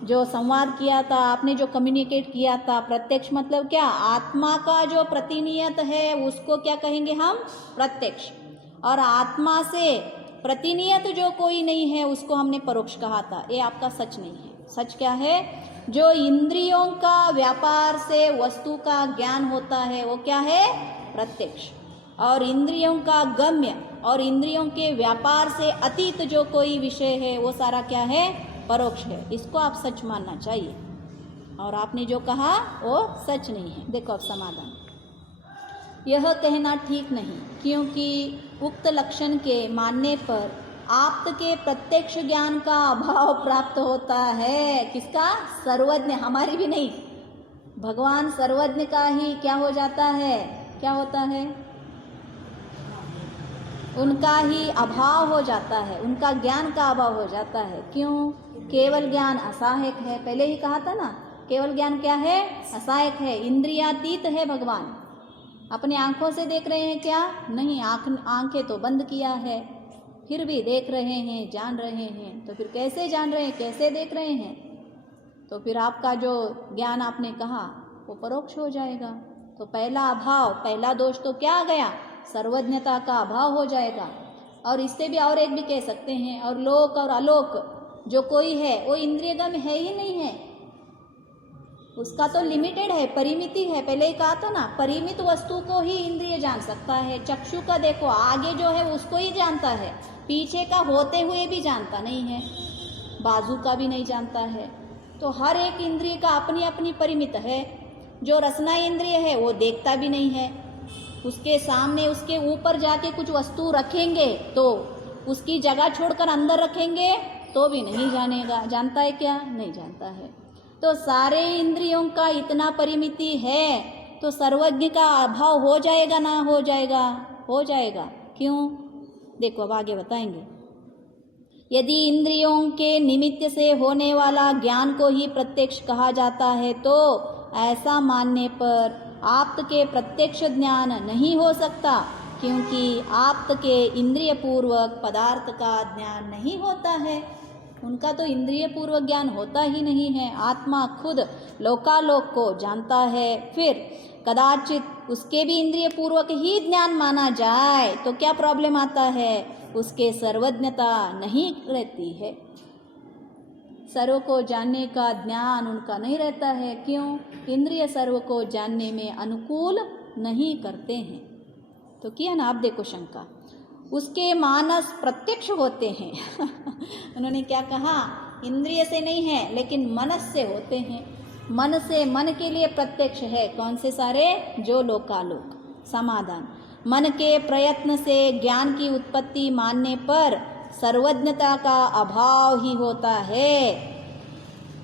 जो संवाद किया था आपने, जो कम्युनिकेट किया था, प्रत्यक्ष मतलब क्या? आत्मा का जो प्रतिनियत है उसको क्या कहेंगे हम? प्रत्यक्ष। और आत्मा से प्रतिनियत जो कोई नहीं है उसको हमने परोक्ष कहा था। ये आपका सच नहीं है। सच क्या है? जो इंद्रियों का व्यापार से वस्तु का ज्ञान होता है वो क्या है? प्रत्यक्ष। और इंद्रियों का गम्य और इंद्रियों के व्यापार से अतीत जो कोई विषय है वो सारा क्या है? परोक्ष है। इसको आप सच मानना चाहिए। और आपने जो कहा वो सच नहीं है। देखो अब समाधान। यह कहना ठीक नहीं, क्योंकि उक्त लक्षण के मानने पर आप्त के प्रत्यक्ष ज्ञान का अभाव प्राप्त होता है। किसका? सर्वज्ञ, हमारी भी नहीं, भगवान सर्वज्ञ का ही क्या हो जाता है? क्या होता है? उनका ही अभाव हो जाता है, उनका ज्ञान का अभाव हो जाता है। क्यों? केवल ज्ञान असहायक है। पहले ही कहा था ना, केवल ज्ञान क्या है? असहायक है, इंद्रियातीत है। भगवान अपनी आंखों से देख रहे हैं क्या? नहीं, आंखें तो बंद किया है, फिर भी देख रहे हैं, जान रहे हैं। तो फिर कैसे जान रहे हैं, कैसे देख रहे हैं? तो फिर आपका जो ज्ञान आपने कहा वो परोक्ष हो जाएगा। तो पहला अभाव, पहला दोष तो क्या आ गया? सर्वज्ञता का अभाव हो जाएगा। और इससे भी और एक भी कह सकते हैं, और लोक और अलोक जो कोई है वो इंद्रियगम है ही नहीं है, उसका तो लिमिटेड है, परिमिति है। पहले ही कहा था ना, परिमित वस्तु को ही इंद्रिय जान सकता है। चक्षु का देखो, आगे जो है उसको ही जानता है, पीछे का होते हुए भी जानता नहीं है, बाजू का भी नहीं जानता है। तो हर एक इंद्रिय का अपनी अपनी परिमित है। जो रसना इंद्रिय है वो देखता भी नहीं है, उसके सामने उसके ऊपर जाके कुछ वस्तु रखेंगे तो उसकी जगह छोड़कर अंदर रखेंगे तो भी नहीं जानेगा। जानता है क्या? नहीं जानता है। तो सारे इंद्रियों का इतना परिमिति है तो सर्वज्ञ का अभाव हो जाएगा ना हो जाएगा? हो जाएगा। क्यों? देखो अब आगे बताएंगे। यदि इंद्रियों के निमित्त से होने वाला ज्ञान को ही प्रत्यक्ष कहा जाता है तो ऐसा मानने पर आप्त के प्रत्यक्ष ज्ञान नहीं हो सकता, क्योंकि आप्त के इंद्रिय पूर्वक पदार्थ का ज्ञान नहीं होता है। उनका तो इंद्रिय पूर्वक ज्ञान होता ही नहीं है। आत्मा खुद लोकालोक को जानता है, फिर कदाचित उसके भी इंद्रिय पूर्वक ही ज्ञान माना जाए तो क्या प्रॉब्लम आता है? उसके सर्वज्ञता नहीं रहती है। सर्व को जानने का ज्ञान उनका नहीं रहता है। क्यों? इंद्रिय सर्व को जानने में अनुकूल नहीं करते हैं। तो किया ना, आप देखो शंका। उसके मानस प्रत्यक्ष होते हैं उन्होंने क्या कहा? इंद्रिय से नहीं है लेकिन मनस से होते हैं। मन से, मन के लिए प्रत्यक्ष है। कौन से सारे? जो लोकालोक। समाधान। मन के प्रयत्न से ज्ञान की उत्पत्ति मानने पर सर्वज्ञता का अभाव ही होता है।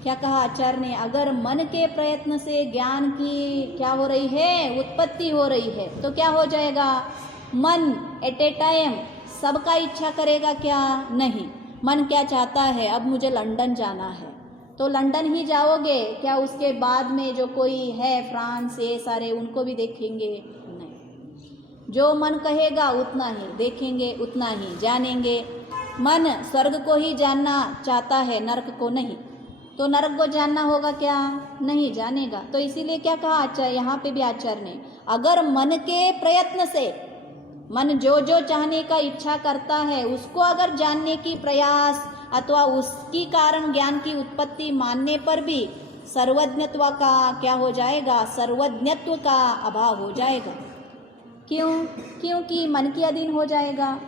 क्या कहा आचार्य ने? अगर मन के प्रयत्न से ज्ञान की क्या हो रही है? उत्पत्ति हो रही है तो क्या हो जाएगा? मन एट ए टाइम सबका इच्छा करेगा क्या? नहीं। मन क्या चाहता है? अब मुझे लंदन जाना है तो लंदन ही जाओगे क्या? उसके बाद में जो कोई है फ्रांस, ये सारे उनको भी देखेंगे? नहीं। जो मन कहेगा उतना ही देखेंगे, उतना ही जानेंगे। मन स्वर्ग को ही जानना चाहता है, नरक को नहीं। तो नरक को जानना होगा क्या? नहीं जानेगा। तो इसीलिए क्या कहा आचार्य, यहाँ पे भी आचार्य ने, अगर मन के प्रयत्न से, मन जो जो चाहने का इच्छा करता है उसको अगर जानने की प्रयास अथवा उसकी कारण ज्ञान की उत्पत्ति मानने पर भी सर्वज्ञत्व का क्या हो जाएगा? सर्वज्ञत्व का अभाव हो जाएगा। क्यों? क्योंकि मन के अधीन हो जाएगा।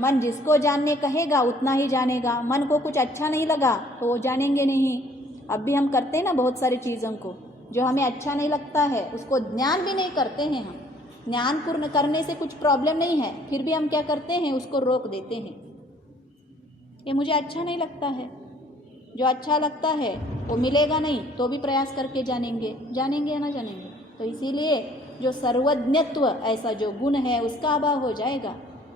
मन जिसको जानने कहेगा उतना ही जानेगा। मन को कुछ अच्छा नहीं लगा तो वो जानेंगे नहीं। अब भी हम करते हैं ना बहुत सारी चीज़ों को, जो हमें अच्छा नहीं लगता है उसको ज्ञान भी नहीं करते हैं हम। ज्ञान पूर्ण करने से कुछ प्रॉब्लम नहीं है, फिर भी हम क्या करते हैं? उसको रोक देते हैं। ये मुझे अच्छा नहीं लगता है। जो अच्छा लगता है वो मिलेगा नहीं तो भी प्रयास करके जानेंगे या ना जानेंगे। तो इसीलिए जो सर्वज्ञत्व ऐसा जो गुण है उसका अभाव हो जाएगा।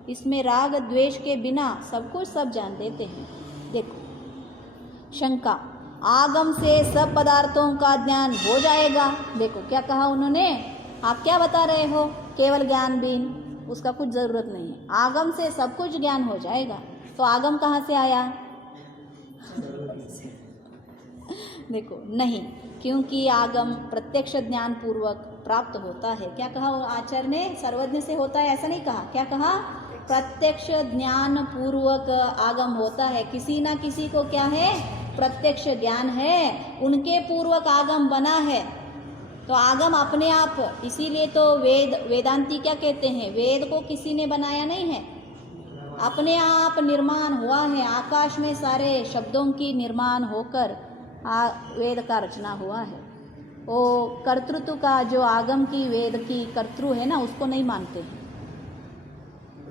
इसमें राग द्वेष के बिना सब कुछ सब जान देते हैं। देखो शंका, आगम से सब पदार्थों का ज्ञान हो जाएगा। देखो क्या कहा उन्होंने, आप क्या बता रहे हो, केवल ज्ञान बीन, उसका कुछ ज़रूरत नहीं है, आगम से सब कुछ ज्ञान हो जाएगा। तो आगम कहाँ से आया? देखो नहीं, क्योंकि आगम प्रत्यक्ष ज्ञान पूर्वक प्राप्त होता है। क्या कहा आचार्य ने, सर्वज्ञ से होता है ऐसा नहीं कहा, क्या कहा, प्रत्यक्ष ज्ञान पूर्वक आगम होता है। किसी ना किसी को क्या है, प्रत्यक्ष ज्ञान है, उनके पूर्वक आगम बना है। तो आगम अपने आप, इसीलिए तो वेदांती क्या कहते हैं, वेद को किसी ने बनाया नहीं है, अपने आप निर्माण हुआ है। आकाश में सारे शब्दों की निर्माण होकर वेद का रचना हुआ है। वो कर्तृत्व का जो आगम की वेद की कर्तृ है ना, उसको नहीं मानते हैं।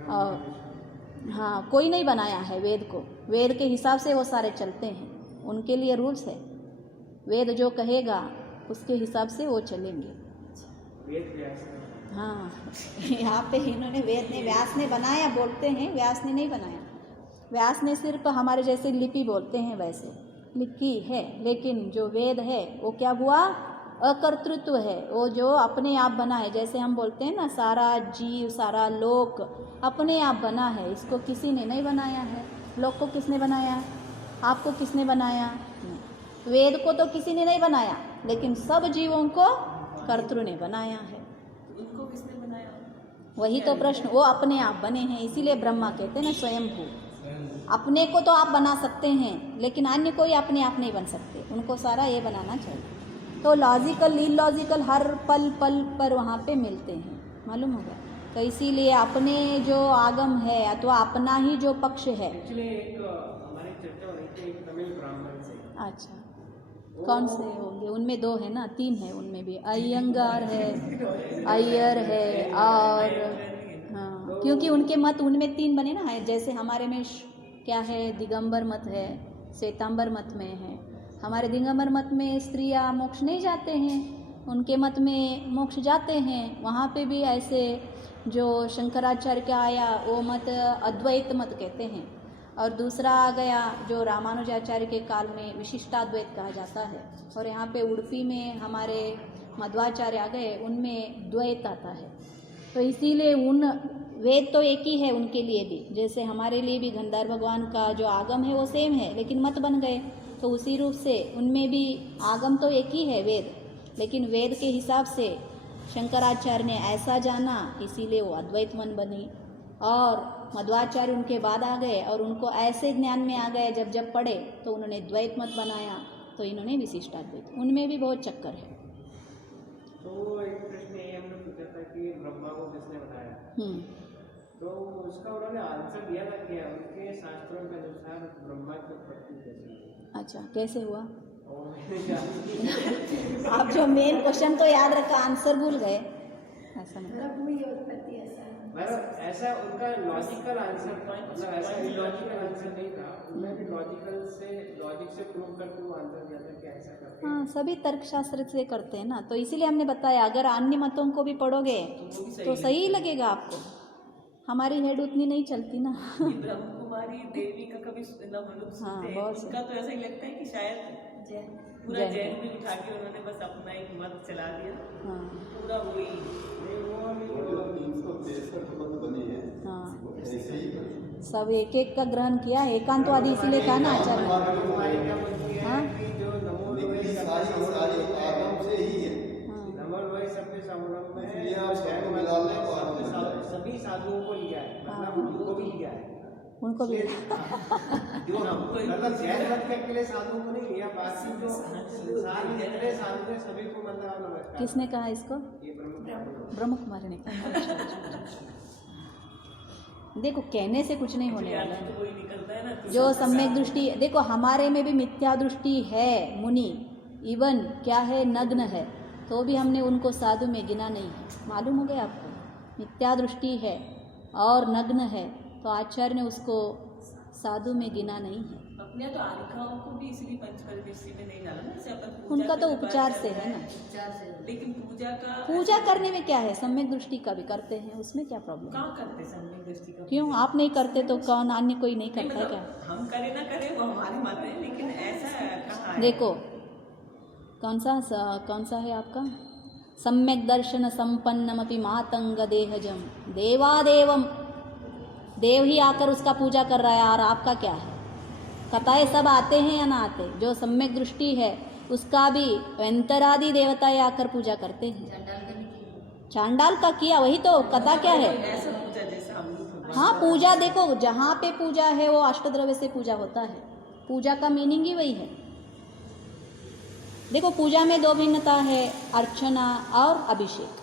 और हाँ, कोई नहीं बनाया है वेद को, वेद के हिसाब से वो सारे चलते हैं, उनके लिए रूल्स है। वेद जो कहेगा उसके हिसाब से वो चलेंगे। हाँ, यहाँ पे इन्होंने वेद ने, व्यास ने बनाया बोलते हैं, व्यास ने नहीं बनाया। व्यास ने सिर्फ हमारे जैसे लिपि बोलते हैं वैसे लिखी है, लेकिन जो वेद है वो क्या हुआ, अकर्तृत्व है, वो जो अपने आप बना है। जैसे हम बोलते हैं ना, सारा जीव सारा लोक अपने आप बना है, इसको किसी ने नहीं बनाया है। लोक को किसने बनाया, आपको किसने बनाया? वेद को तो किसी ने नहीं बनाया, लेकिन सब जीवों को कर्तृ ने बनाया है। उनको किसने बनाया? वही तो प्रश्न, वो अपने आप बने हैं, इसीलिए ब्रह्मा कहते हैं ना स्वयंभू। अपने को तो आप बना सकते हैं, लेकिन अन्य कोई अपने आप नहीं बन सकते, उनको सारा ये बनाना चाहिए। तो लॉजिकल इलॉजिकल हर पल पल पर वहाँ पे मिलते हैं, मालूम होगा। तो इसीलिए अपने जो आगम है अथवा अपना ही जो पक्ष है। एक्चुअली एक हमारी चर्चा हो रही थी एक तमिल ब्राह्मण से। अच्छा, कौन से होंगे? उनमें दो है ना, तीन है उनमें भी, अयंगार है, अय्यर है, और हाँ, क्योंकि उनके मत उनमें तीन बने ना, जैसे हमारे में क्या है, दिगंबर मत है, श्वेतांबर मत में है। हमारे दिगंबर मत में स्त्रियां मोक्ष नहीं जाते हैं, उनके मत में मोक्ष जाते हैं। वहाँ पे भी ऐसे जो शंकराचार्य का आया वो मत अद्वैत मत कहते हैं, और दूसरा आ गया जो रामानुजाचार्य के काल में विशिष्टाद्वैत कहा जाता है। और यहाँ पे उड़पी में हमारे मध्वाचार्य आ गए, उनमें द्वैत आता है। तो इसीलिए उन वेद तो एक ही है उनके लिए भी, जैसे हमारे लिए भी गंधार भगवान का जो आगम है वो सेम है, लेकिन मत बन गए। तो उसी रूप से उनमें भी आगम तो एक ही है वेद, लेकिन वेद के हिसाब से शंकराचार्य ने ऐसा जाना, इसीलिए वो अद्वैत मन बनी। और मध्वाचार्य उनके बाद आ गए और उनको ऐसे ज्ञान में आ गए, जब जब पढ़े तो उन्होंने द्वैत मत बनाया, तो इन्होंने विशिष्टाद्वैत। उनमें भी बहुत चक्कर है। तो एक प्रश्न ये हमने पूछा था कि ब्रह्मा को किसने बनाया, तो उसका उन्होंने आंसर दिया था कि उनके शास्त्रों के अनुसार ब्रह्मा की उत्पत्ति कैसे हुई। अच्छा, कैसे हुआ? और आप जो मेन क्वेश्चन तो याद रखा, आंसर भूल गए, ऐसा नहीं। मतलब ऐसा उनका लॉजिकल आंसर था, मतलब ऐसा इलॉजिकल आंसर नहीं था, उन्होंने भी लॉजिक से प्रूव करके वो आंसर दिया था कि ऐसा करके। हाँ, सभी तर्कशास्त्र से करते हैं ना, तो इसीलिए हमने बताया अगर अन्य मतों को भी पढ़ोगे तो सही लगेगा आपको। हमारी हेड उतनी नहीं चलती ना। ब्रह्म कुमारी देवी का कभी मतलब हाँ, सुनते हैं, बहुत से। उनका तो ऐसा ही लगता है कि शायद पूरा जैन भी उठा के उन्होंने बस अपना एक मत चला दिया, हाँ पूरा वही। जो 363 मत बने हैं हाँ, वो ऐसे ही बने। सब एक एक का ग्रहण किया, एकांतवादी इसीलिए कहा ना आचार्य। हमारी क्या बोलती है हाँ? कि जो नमो लेकिन सारी आगम से ही है। हाँ, नमल वही सबके समागम में है, इसलिए आप सबको मिला लें तो आगम बन जाए। सभी साधुओं को लिया है, मतलब हाँ। उनको भी लिया है। उनको भी। जो मतलब जैन मत के अकेले साधुओं को नहीं लिया, बाकी जो संसार में जितने साधु थे सभी को मतलब नमस्कार। किसने कहा इसको? ये ब्रह्म कुमारी ने कहा। देखो, कहने से कुछ नहीं होने वाला है। तो वही निकलता है ना, तो जो सम्यक दृष्टि, देखो हमारे में भी मिथ्या दृष्टि है मुनि, इवन क्या है, नग्न है, तो भी हमने उनको साधु में गिना नहीं है। मालूम हो गया आपको? मिथ्या दृष्टि है और नग्न है, तो आचार्य ने उसको साधु में गिना नहीं है। अपने तो आलिकाओं को भी इसलिए पंचपरमेष्ठी में नहीं डाला ना, जैसे अपन पूजा उनका तो का जो उपचार बात से चल है रहा ना। लेकिन पूजा का पूजा करने में क्या है, सम्यक दृष्टि का भी करते हैं, उसमें क्या प्रॉब्लम? कहाँ करते सम्यक दृष्टि का? क्यों आप नहीं करते तो कौन अन्य कोई नहीं नहीं, करता मतलब क्या? हम करे ना करे वो हमारी मत है, लेकिन ऐसा कहाँ है? देखो कौन सा है आपका? सम्यक दर्शन संपन्नमपि मातंग देहजम देवादेवम, देव ही आकर उसका पूजा कर रहा है, और आपका क्या है? कथाएं सब आते हैं या ना आते? जो सम्यक दृष्टि है उसका भी अंतरादि देवताएं आकर पूजा करते हैं। चांडाल का किया, वही तो कथा क्या है? ऐसा पूजा जैसा हम लोग हाँ पूजा, देखो जहाँ पे पूजा है वो अष्टद्रव्य से पूजा होता है, पूजा का मीनिंग ही वही है। देखो पूजा में दो भिन्नता है, अर्चना और अभिषेक,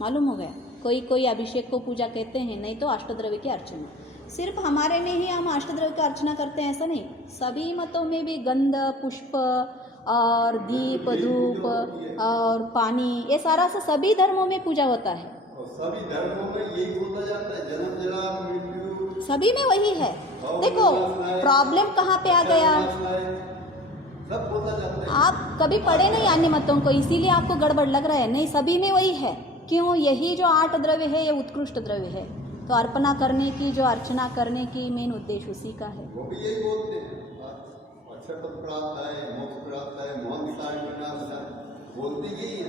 मालूम हो गया? कोई अभिषेक को पूजा कहते हैं, नहीं तो अष्टद्रव्य की अर्चना। सिर्फ हमारे में ही हम अष्टद्रव्य की अर्चना करते हैं ऐसा नहीं, सभी मतों में भी गंध पुष्प और दीप धूप और पानी, ये सारा से सभी धर्मों में पूजा होता है। और सभी धर्मों में यही होता जाता है, जन्म जरा मृत्यु सभी में वही है। देखो प्रॉब्लम कहाँ पे आ गया, सब होता जाता है। आप कभी पढ़े नहीं अन्य मतों को, इसीलिए आपको गड़बड़ लग रहा है। नहीं, सभी में वही है। क्यों? यही जो 8 द्रव्य है ये उत्कृष्ट द्रव्य है, तो अर्पणा करने की, जो अर्चना करने की मेन उद्देश्य उसी का है। वो भी यही बोलते हैं, अच्छा पद प्राप्त है, मोक्ष प्राप्त है, मोहन कार्य विनाश है, बोलती यही है।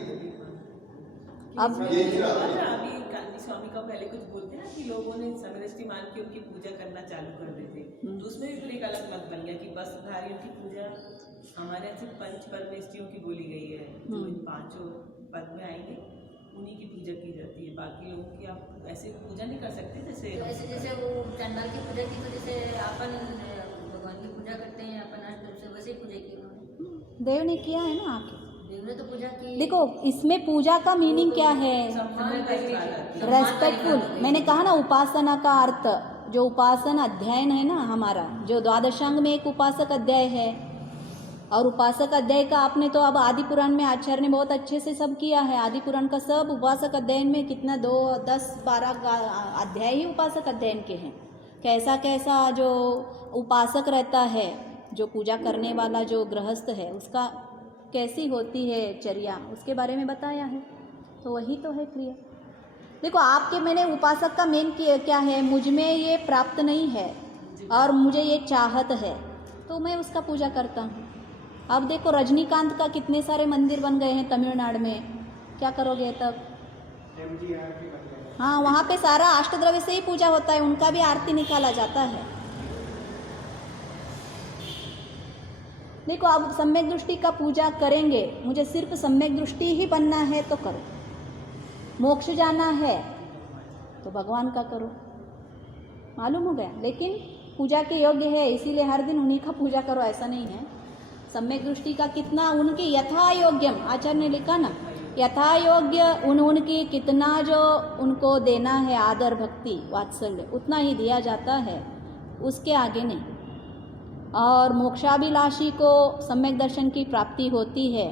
अब यही रहा है। अभी गांधी स्वामी का पहले कुछ बोलते हैं ना कि लोगों ने समदृष्टि मान के उनकी पूजा करना चालू कर देते, तो उसमें भी फिर एक अलग मत बन गया कि वस्त्रधारियों की पूजा हमारे यहाँ सिर्फ पंच परमेष्ठियों की बोली गई है, जो इन 5 पद में आएंगे उन्हीं की पूजा की जाती है। बाकी लोगों की आप ऐसे पूजा नहीं कर सकते जैसे वो चंडाल की पूजा की, तो जैसे अपन भगवान की पूजा करते हैं अपन अष्टद्रव्य से, वैसे ही पूजा की उन्होंने, देव ने किया है ना आके। देव ने तो पूजा की। देखो इसमें पूजा का मीनिंग क्या है? रेस्पेक्टफुल। मैंने कहा ना उपासना का अर्थ, जो उपासना अध्ययन है ना हमारा, जो द्वादशांग में एक उपासक अध्याय है, और उपासक अध्याय का आपने तो अब आदि पुराण में आचार्य ने बहुत अच्छे से सब किया है। आदि पुराण का सब उपासक अध्ययन में कितना 2, 10, 12 अध्याय ही उपासक अध्ययन के हैं। कैसा कैसा जो उपासक रहता है, जो पूजा करने वाला जो गृहस्थ है, उसका कैसी होती है चर्या, उसके बारे में बताया है। तो वही तो है क्रिया। देखो आपके, मैंने उपासक का मेन क्या है, मुझ में ये प्राप्त नहीं है और मुझे ये चाहत है, तो मैं उसका पूजा करता हूँ। अब देखो रजनीकांत का कितने सारे मंदिर बन गए हैं तमिलनाडु में, क्या करोगे तब? MGR भी बन गए। हाँ वहाँ पे सारा अष्टद्रव्य से ही पूजा होता है, उनका भी आरती निकाला जाता है। देखो अब सम्यक दृष्टि का पूजा करेंगे, मुझे सिर्फ सम्यक दृष्टि ही बनना है तो करो, मोक्ष जाना है तो भगवान का करो, मालूम हो गया। लेकिन पूजा के योग्य है इसीलिए हर दिन उन्हीं का पूजा करो ऐसा नहीं है। सम्यक दृष्टि का कितना उनकी यथा योग्यम, आचार्य ने लिखा ना, यथा योग्य उनकी कितना जो उनको देना है आदर भक्ति वात्सल्य उतना ही दिया जाता है, उसके आगे नहीं। और मोक्षाभिलाषी को सम्यक दर्शन की प्राप्ति होती है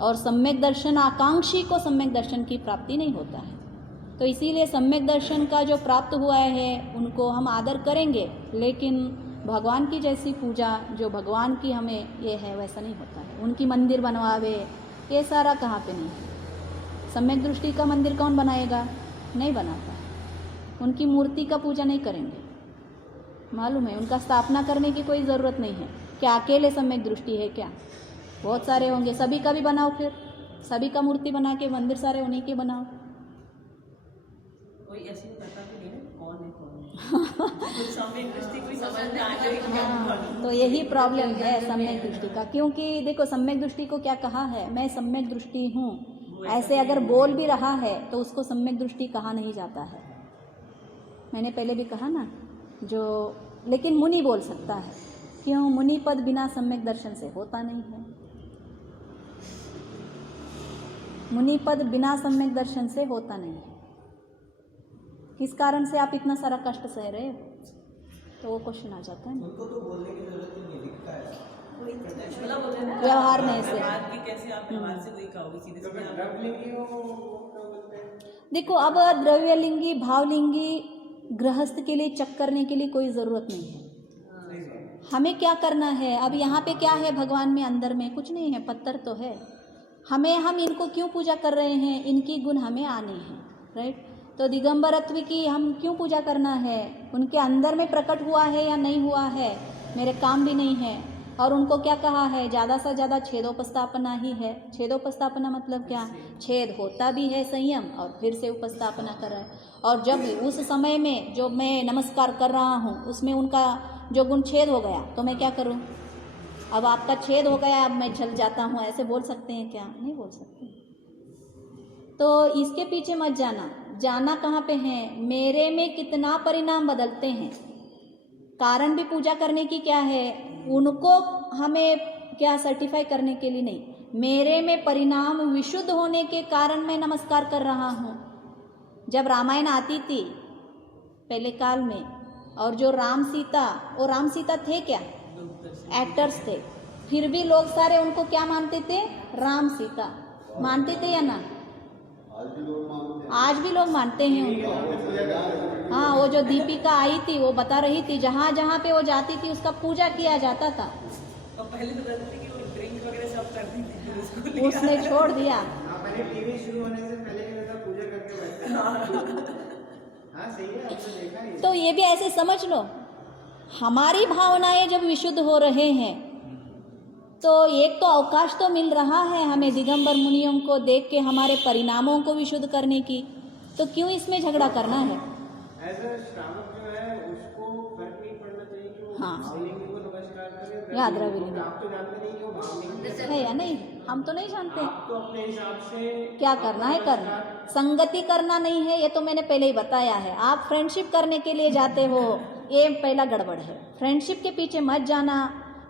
और सम्यक दर्शन आकांक्षी को सम्यक दर्शन की प्राप्ति नहीं होता है। तो इसीलिए सम्यक दर्शन का जो प्राप्त हुआ है उनको हम आदर करेंगे, लेकिन भगवान की जैसी पूजा जो भगवान की हमें ये है वैसा नहीं होता है। उनकी मंदिर बनवावे ये सारा कहाँ पे नहीं है। सम्यक दृष्टि का मंदिर कौन बनाएगा? नहीं बनाता है। उनकी मूर्ति का पूजा नहीं करेंगे, मालूम है। उनका स्थापना करने की कोई ज़रूरत नहीं है। क्या अकेले सम्यक दृष्टि है क्या? बहुत सारे होंगे, सभी का भी बनाओ, फिर सभी का मूर्ति बना के मंदिर सारे उन्हीं के बनाओ। कोई ऐसे पता भी नहीं ना कौन है कौन नहीं। कुछ सम्यक दृष्टि कोई समझ में आ जाएगी। तो यही प्रॉब्लम है सम्यक दृष्टि का, क्योंकि देखो सम्यक दृष्टि को क्या कहा है, मैं सम्यक दृष्टि हूँ, ऐसे अगर बोल भी रहा है तो उसको सम्यक दृष्टि कहा नहीं जाता है। मैंने पहले भी कहा ना, जो लेकिन मुनि बोल सकता है। क्यों? मुनि पद बिना सम्यक दर्शन से होता नहीं है। मुनि पद बिना सम्यक दर्शन से होता नहीं है। किस कारण से आप इतना सारा कष्ट सह रहे हो? तो वो क्वेश्चन आ जाता है ना। उनको तो बोलने की जरूरत ही नहीं, दिखता है। मतलब बोलते हैं ना, व्यवहार में ऐसे। व्यवहार की कैसे आप व्यवहार से वही कहोगे सीधे तो सीधे फिर आप। द्रव्यलिंगी हो वो क्या बोलते हैं? देखो अब द्रव्यलिंगी भावलिंगी गृहस्थ के लिए चेक करने के लिए कोई ज़रूरत नहीं है। हमें क्या करना है? अब यहाँ पे क्या है भगवान में? अंदर में कुछ नहीं है, पत्थर तो है। हम इनको क्यों पूजा कर रहे हैं? इनकी गुण हमें आने हैं, राइट? तो दिगंबरत्व की हम क्यों पूजा करना है? उनके अंदर में प्रकट हुआ है या नहीं हुआ है? मेरे काम भी नहीं है। और उनको क्या कहा है? ज़्यादा से ज़्यादा छेदोपस्थापना ही है। छेदोपस्थापना मतलब क्या? छेद होता भी है संयम और फिर से उपस्थापना कर रहा है। और जब उस समय में जो मैं नमस्कार कर रहा हूँ उसमें उनका जो गुण छेद हो गया तो मैं क्या करूँ? अब आपका छेद हो गया, अब मैं जल जाता हूँ, ऐसे बोल सकते हैं क्या? नहीं बोल सकते। तो इसके पीछे मत जाना। जाना कहाँ पे है? मेरे में कितना परिणाम बदलते हैं। कारण भी पूजा करने की क्या है? उनको हमें क्या सर्टिफाई करने के लिए नहीं, मेरे में परिणाम विशुद्ध होने के कारण मैं नमस्कार कर रहा हूँ। जब रामायण आती थी पहले काल में, और जो राम सीता, वो राम सीता थे क्या? एक्टर्स थे। फिर भी लोग सारे उनको क्या मानते थे? राम सीता मानते थे या ना? आज भी लोग मानते हैं उनको। हाँ, वो जो दीपिका आई थी वो बता रही थी जहाँ जहाँ पे वो जाती थी उसका पूजा किया जाता था। और पहले तो कहते थे कि वो ड्रिंक वगैरह सब करती थी, फिर उसको लिया। उसने छोड़ दिया। पहले टीवी शुरू होने से पहले ही वैसा पूजा करके बैठते हैं। हाँ सही है, आपने देखा है। तो ये भी ऐसे समझ लो, हमारी भावनाएं जब विशुद्ध हो रहे हैं तो एक तो अवकाश तो मिल रहा है हमें दिगंबर मुनियों को देख के हमारे परिणामों को विशुद्ध करने की, तो क्यों इसमें झगड़ा करना है? ऐसा श्रावक जो है उसको फर्क नहीं पड़ना चाहिए कि वो हाँ। शिवलिंग को नमस्कार करे। याद रविलिंग आप तो जानते नहीं कि वो भावनिक है या नहीं? हम तो नहीं जानते। आप तो अपने हिसाब से क्या करना है करना, संगति करना नहीं है, ये तो मैंने पहले ही बताया है। आप फ्रेंडशिप करने के लिए जाते हो, ये पहला गड़बड़ है। फ्रेंडशिप के पीछे मत जाना।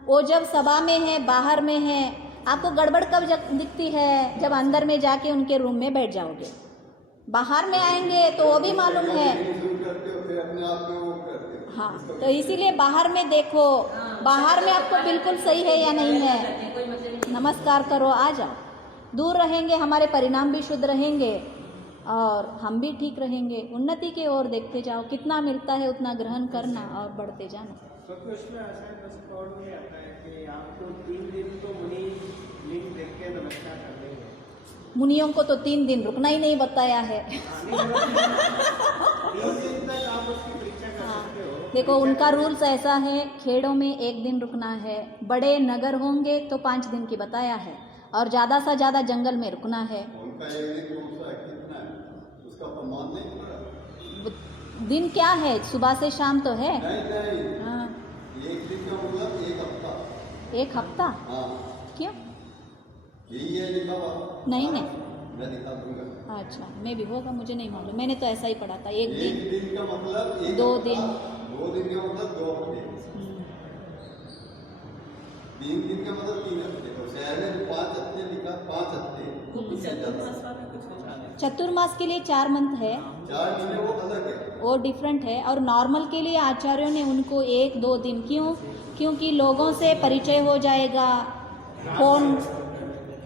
वो जब सभा में है, बाहर में है, आपको गड़बड़ कब दिखती है? जब अंदर में जाके उनके रूम में बैठ जाओगे। बाहर में आएंगे तो वो भी मालूम है। हाँ, तो इसीलिए बाहर में देखो, बाहर में आपको बिल्कुल सही है या नहीं है, नमस्कार करो, आ जाओ। दूर रहेंगे, हमारे परिणाम भी शुद्ध रहेंगे और हम भी ठीक रहेंगे। उन्नति की ओर देखते जाओ, कितना मिलता है उतना ग्रहण करना और बढ़ते जाना। क्योंकि उसमें ऐसा बस पॉइंट में आता है कि आपको 3 दिन तो मुनि लिंग देख के नमस्कार कर देंगे। मुनियों को तो 3 दिन रुकना ही नहीं बताया है। 3 दिन तक आप उसकी परीक्षा कर सकते हो। देखो उनका रूल्स ऐसा है, खेड़ों में 1 दिन रुकना है, बड़े नगर होंगे तो 5 दिन की बताया है, और ज़्यादा से ज़्यादा जंगल में रुकना है। उनका एक दिन कितना है उसका प्रमाण नहीं पड़ा। दिन क्या है? सुबह से शाम तो है। नहीं, हाँ, एक दिन का मतलब 1 हफ्ता। 1 हफ्ता? हाँ, क्यों? यही है लिखा हुआ। नहीं नहीं, मैं दिखा दूंगा। अच्छा, मैं भी होगा, मुझे नहीं मालूम, मैंने तो ऐसा ही पढ़ा था। 1 एक दिन, दिन का मतलब 1 2 हफ्ता, दिन। 2 दिन का मतलब 2 हफ्ते, 3 दिन का मतलब 3 हफ्ते। तो शहर में 5 हफ्ते लिखा, 5 हफ्ते। चतुर्मास वाला कुछ होता है। चतुर्मास के लिए 4 मंथ है, 4 महीने वो अलग है। वो डिफरेंट है। और नॉर्मल के लिए आचार्यों ने उनको 1-2 दिन, क्यों? क्योंकि लोगों से परिचय हो जाएगा।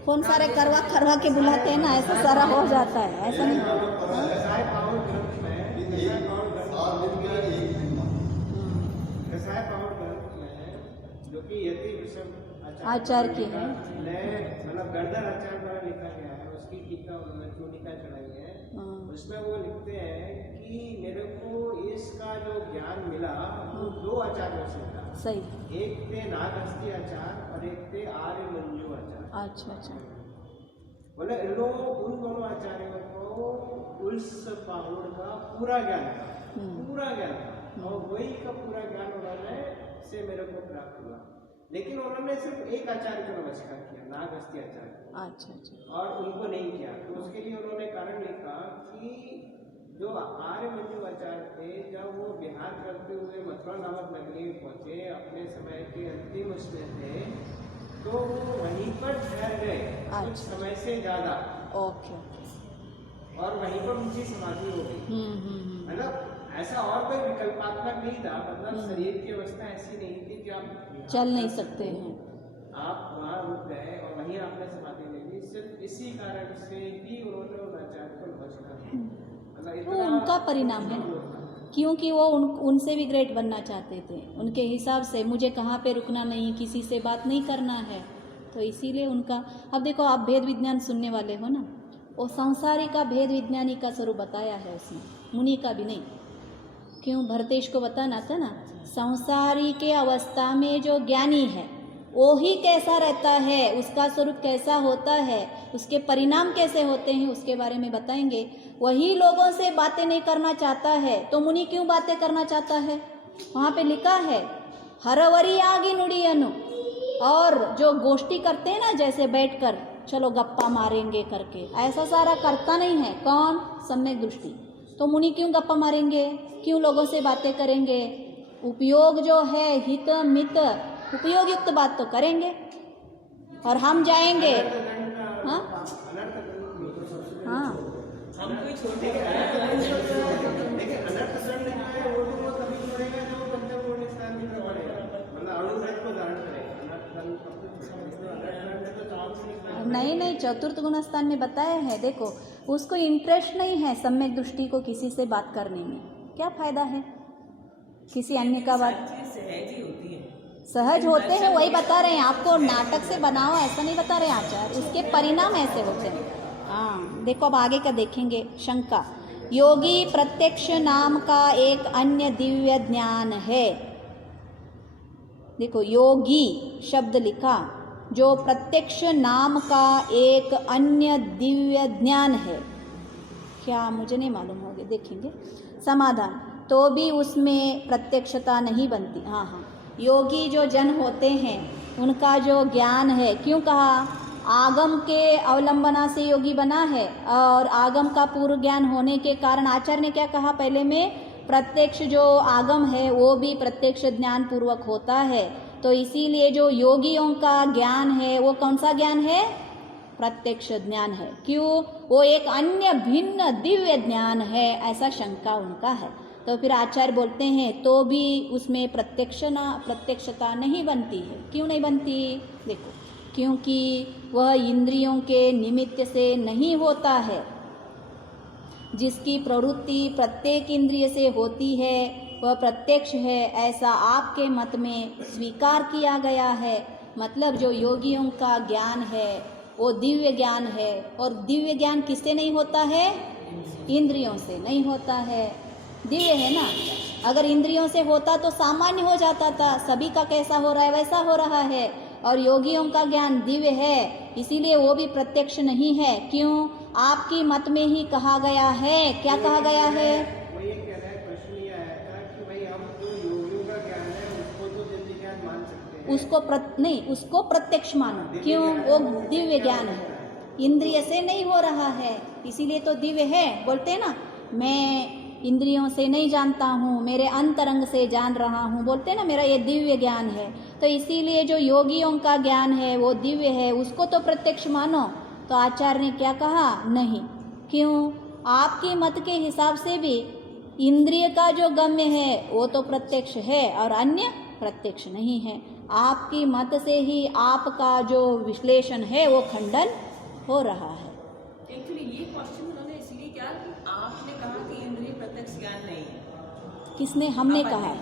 फोन सारे करवा के बुलाते हैं ना, ऐसा सारा हो जाता है, ऐसा नहीं। कसाय पावन ग्रंथ में, कसाय पावन ग्रंथ, 7 दिन का 1 दिन का। कसाय पावन ग्रंथ में जो कि यति विषम आचार्य की है, मतलब गर्दन आचार्य द्वारा लिखा गया है, उसकी टीका उन्होंने चूड़िका चढ़ाई है। उसमें वो लिखते हैं कि मेरे को इसका जो ज्ञान मिला वो 2 आचार्यों से मिला। सही। एक थे नागहस्ती आचार्य और एक थे आर्य मंजू आचार्य। अच्छा अच्छा, बोले इन लोगों, उन दोनों आचार्यों को उस पाहुड़ का पूरा ज्ञान था, पूरा ज्ञान था, और वही का पूरा ज्ञान उन्होंने से मेरे को प्राप्त हुआ। लेकिन उन्होंने सिर्फ एक आचार्य को नमस्कार किया, नागहस्ती आचार्य। अच्छा अच्छा, और उनको नहीं किया। तो उसके लिए उन्होंने कारण लिखा कि जो आर्य मंजू आचार्य थे, जब वो विहार करते हुए मथुरा नामक नगरी में पहुंचे, अपने समय के अंतिम उसमें थे, तो वो वहीं पर ठहर गए कुछ समय से ज्यादा। ओके, और वहीं पर उनकी समाधि हो गई। मतलब ऐसा और कोई विकल्पात्मक नहीं था, मतलब शरीर की अवस्था ऐसी नहीं थी कि आप चल नहीं सकते हैं। आप वहाँ रुक गए और वहीं आपने समाधि ले ली। सिर्फ इसी कारण से ही उन्होंने उन आचार्य को नमस्कार किया। मतलब वो उनका परिणाम है ना, क्योंकि वो उनसे भी ग्रेट बनना चाहते थे। उनके हिसाब से मुझे कहाँ पे रुकना नहीं, किसी से बात नहीं करना है, तो इसीलिए उनका। अब देखो, आप भेद विज्ञान सुनने वाले हो ना, वो संसारी का भेद विज्ञानी का स्वरूप बताया है उसने, मुनि का भी नहीं। क्यों? भरतेश को बताना था ना, संसारी के अवस्था में जो ज्ञानी है वो ही कैसा रहता है, उसका स्वरूप कैसा होता है, उसके परिणाम कैसे होते हैं, उसके बारे में बताएंगे। वही लोगों से बातें नहीं करना चाहता है तो मुनि क्यों बातें करना चाहता है? वहाँ पे लिखा है हरवरी आगी नुड़ियनु। और जो गोष्ठी करते हैं ना, जैसे बैठकर चलो गप्पा मारेंगे करके, ऐसा सारा करता नहीं है। कौन? सम्यक दृष्टि। तो मुनि क्यों गप्पा मारेंगे, क्यों लोगों से बातें करेंगे? उपयोग जो है, हित मित उपयोग युक्त बात तो करेंगे। और हम जाएंगे, हाँ हाँ, हम कोई छोटे लेकिन अनर्थ शरण लिखा है, वो तो वो तभी करेगा जब वो पंचमौलिक स्नान भी करवाएगा, मतलब अणुव्रत को धारण करेगा। अनर्थ शरण तो चांस नहीं। नहीं, चतुर्थ गुण स्थान में बताया है। देखो, उसको इंटरेस्ट नहीं है सम्यक दृष्टि को किसी से बात करने में, क्या फायदा है किसी अन्य का बात। सहज ही होती है, सहज होते हैं, वही बता रहे हैं आपको। नाटक से बनाओ ऐसा नहीं बता रहे आचार्य, उसके परिणाम ऐसे होते हैं। हाँ, देखो अब आगे का देखेंगे। शंका, योगी प्रत्यक्ष नाम का एक अन्य दिव्य ज्ञान है। देखो, योगी शब्द लिखा, जो प्रत्यक्ष नाम का एक अन्य दिव्य ज्ञान है। क्या? मुझे नहीं मालूम, होगे देखेंगे। समाधान, तो भी उसमें प्रत्यक्षता नहीं बनती। हाँ, योगी जो जन होते हैं उनका जो ज्ञान है, क्यों कहा? आगम के अवलंबना से योगी बना है, और आगम का पूर्व ज्ञान होने के कारण आचार्य ने क्या कहा पहले में? प्रत्यक्ष जो आगम है वो भी प्रत्यक्ष ज्ञान पूर्वक होता है। तो इसीलिए जो योगियों का ज्ञान है वो कौन सा ज्ञान है? प्रत्यक्ष ज्ञान है। क्यों? वो एक अन्य भिन्न दिव्य ज्ञान है, ऐसा शंका उनका है। तो फिर आचार्य बोलते हैं तो भी उसमें प्रत्यक्षता नहीं बनती है। क्यों नहीं बनती? देखो, क्योंकि वह इंद्रियों के निमित्त से नहीं होता है। जिसकी प्रवृत्ति प्रत्येक इंद्रिय से होती है वह प्रत्यक्ष है, ऐसा आपके मत में स्वीकार किया गया है। मतलब जो योगियों का ज्ञान है वो दिव्य ज्ञान है, और दिव्य ज्ञान किससे नहीं होता है? इंद्रियों से नहीं होता है। दिव्य है ना, अगर इंद्रियों से होता तो सामान्य हो जाता था, सभी का कैसा हो रहा है वैसा हो रहा है। और योगियों का ज्ञान दिव्य है, इसीलिए वो भी प्रत्यक्ष नहीं है। क्यों? आपकी मत में ही कहा गया है। क्या कहा गया है? वो ये कह रहा है, प्रश्न ये आया था कि भाई हम जो योगियों का ज्ञान है उसको तो दिव्य ज्ञान मान सकते हैं, उसको प्रत्यक्ष मानो। क्यों? वो दिव्य ज्ञान है, इंद्रिय से नहीं हो रहा है, इसीलिए तो दिव्य है। बोलते हैं ना, मैं इंद्रियों से नहीं जानता हूँ, मेरे अंतरंग से जान रहा हूँ, बोलते हैं ना, मेरा ये दिव्य ज्ञान है। तो इसीलिए जो योगियों का ज्ञान है वो दिव्य है, उसको तो प्रत्यक्ष मानो। तो आचार्य ने क्या कहा? नहीं। क्यों? आपकी मत के हिसाब से भी इंद्रिय का जो गम्य है वो तो प्रत्यक्ष है और अन्य प्रत्यक्ष नहीं है। आपकी मत से ही आपका जो विश्लेषण है वो खंडन हो रहा है। एक्चुअली ये क्वेश्चन उन्होंने इसलिए किया कि आपने कहा कि इंद्रिय प्रत्यक्ष ज्ञान नहीं है। किसने? हमने अपन कहा।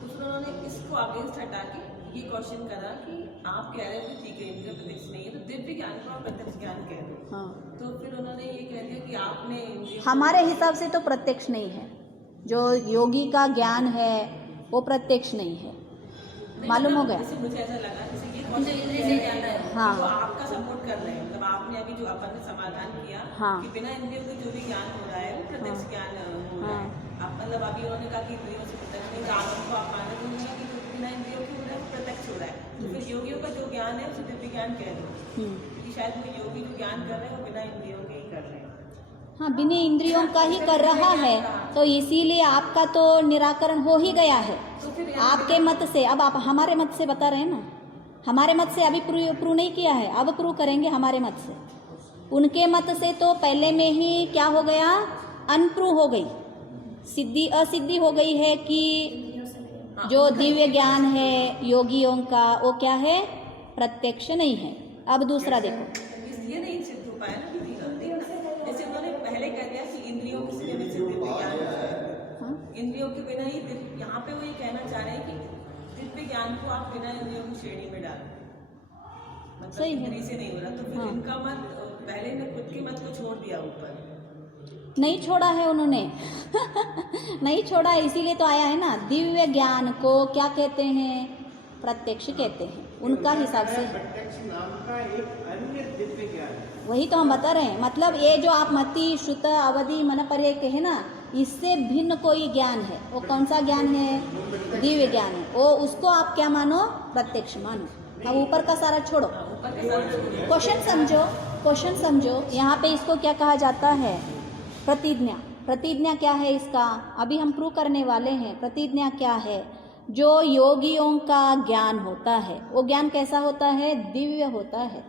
तो उन्होंने इसको अगेंस्ट हटा के ये क्वेश्चन करा कि आप कह रहे थे ठीक है इंद्रिय प्रत्यक्ष नहीं है, तो दिव्य ज्ञान को आप प्रत्यक्ष ज्ञान कह दो। हाँ, तो फिर उन्होंने ये कह दिया कि आपने हमारे हिसाब से तो प्रत्यक्ष नहीं है। जो योगी का ज्ञान है वो प्रत्यक्ष नहीं है। मालूम हो गया? जैसे मुझे ऐसा लगा जैसे ये क्वेश्चन इंद्रिय से ज्ञान है। हाँ। तो आपका सपोर्ट कर रहे हैं, मतलब आपने अभी जो अपन ने समाधान किया हाँ। कि बिना इंद्रियों के जो भी ज्ञान हो रहा है वो प्रत्यक्ष ज्ञान हो रहा है। आप मतलब अभी उन्होंने कहा कि इंद्रियों से प्रत्यक्ष नहीं, तो आगम को आप माने तो उन्होंने कि जो बिना इंद्रियों के हो रहा है वो प्रत्यक्ष हो रहा है। तो फिर योगियों का जो ज्ञान है उसे दिव्य ज्ञान कह दो, क्योंकि शायद वो योगी जो ज्ञान कर रहे हैं वो बिना इंद्रियों के ही कर रहे हैं। हाँ, बिना इंद्रियों का ही कर रहा है, तो इसीलिए आपका तो निराकरण हो ही गया है आपके मत से। अब आप हमारे मत से बता रहे हैं ना, हमारे मत से अभी प्रूव नहीं किया है, अब प्रूव करेंगे हमारे मत से। उनके मत से तो पहले में ही क्या हो गया? अनप्रूव हो गई, सिद्धि असिद्धि हो गई है कि जो दिव्य ज्ञान है योगियों का वो क्या है? प्रत्यक्ष नहीं है। अब दूसरा देखो, ये नहीं सिद्ध हो पाया ना, जैसे उन्होंने पहले कह दिया कि इंद्रियों के सिद्ध ज्ञान, इंद्रियों यहाँ पे वो ये कहना चाह रहे हैं कि दिव्य ज्ञान को आप बिना इंद्रियों की श्रेणी में डाल, मतलब सही है। इंद्रिय से नहीं हो रहा, तो फिर हाँ। इनका मत पहले ने खुद के मत को छोड़ दिया ऊपर। नहीं छोड़ा है उन्होंने नहीं छोड़ा है, इसीलिए तो आया है ना। दिव्य ज्ञान को क्या कहते हैं? प्रत्यक्ष कहते हैं, उनका हिसाब से। प्रत्यक्ष नाम का एक अन्य दिव्य ज्ञान है। वही तो हम बता रहे हैं, मतलब ये जो आप मति श्रुत अवधि मन पर्याय कहे ना, इससे भिन्न कोई ज्ञान है। वो कौन सा ज्ञान है? दिव्य ज्ञान है। वो उसको आप क्या मानो? प्रत्यक्ष मानो। अब ऊपर का सारा छोड़ो, क्वेश्चन समझो, क्वेश्चन समझो। यहाँ पे इसको क्या कहा जाता है? प्रतिज्ञा। प्रतिज्ञा क्या है इसका? अभी हम प्रूव करने वाले हैं। प्रतिज्ञा क्या है? जो योगियों का ज्ञान होता है, वो ज्ञान कैसा होता है? दिव्य होता है।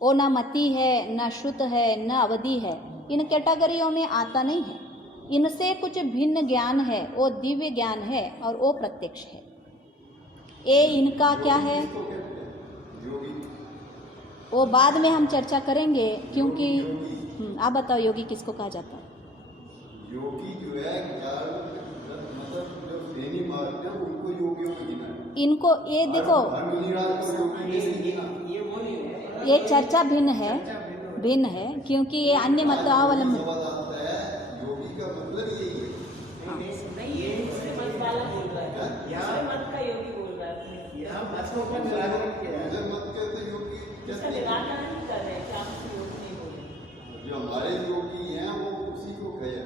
वो ना मति है, ना श्रुत है, ना अवधि है, इन कैटेगरियों में आता नहीं है। इनसे कुछ भिन्न ज्ञान है, वो दिव्य ज्ञान है और वो प्रत्यक्ष है। ये इनका क्या है? वो बाद में हम चर्चा करेंगे, क्योंकि आप बताओ योगी किसको कहा जाता है? योगी जो है मतलब जो श्रेणी मारते हैं उनको योगियों में गिना है। इनको ये देखो, ये वो नहीं है, ये चर्चा भिन्न है, भिन्न है, क्योंकि ये अन्य मतावलंबी। सवाल आता है, योगी का मतलब यही है। नहीं, ये दूसरे मत वाला बोल रहा है, दूसरे मत का योगी बोल रहा है। यहाँ मत को पर निराकरण किया है। मुझे मत कहते योगी इसका कहते हैं। निराकरण नहीं कर रहे हैं कि आप उसको योगी नहीं बोल रहे। जो हमारे योगी हैं वो उसी को कहे।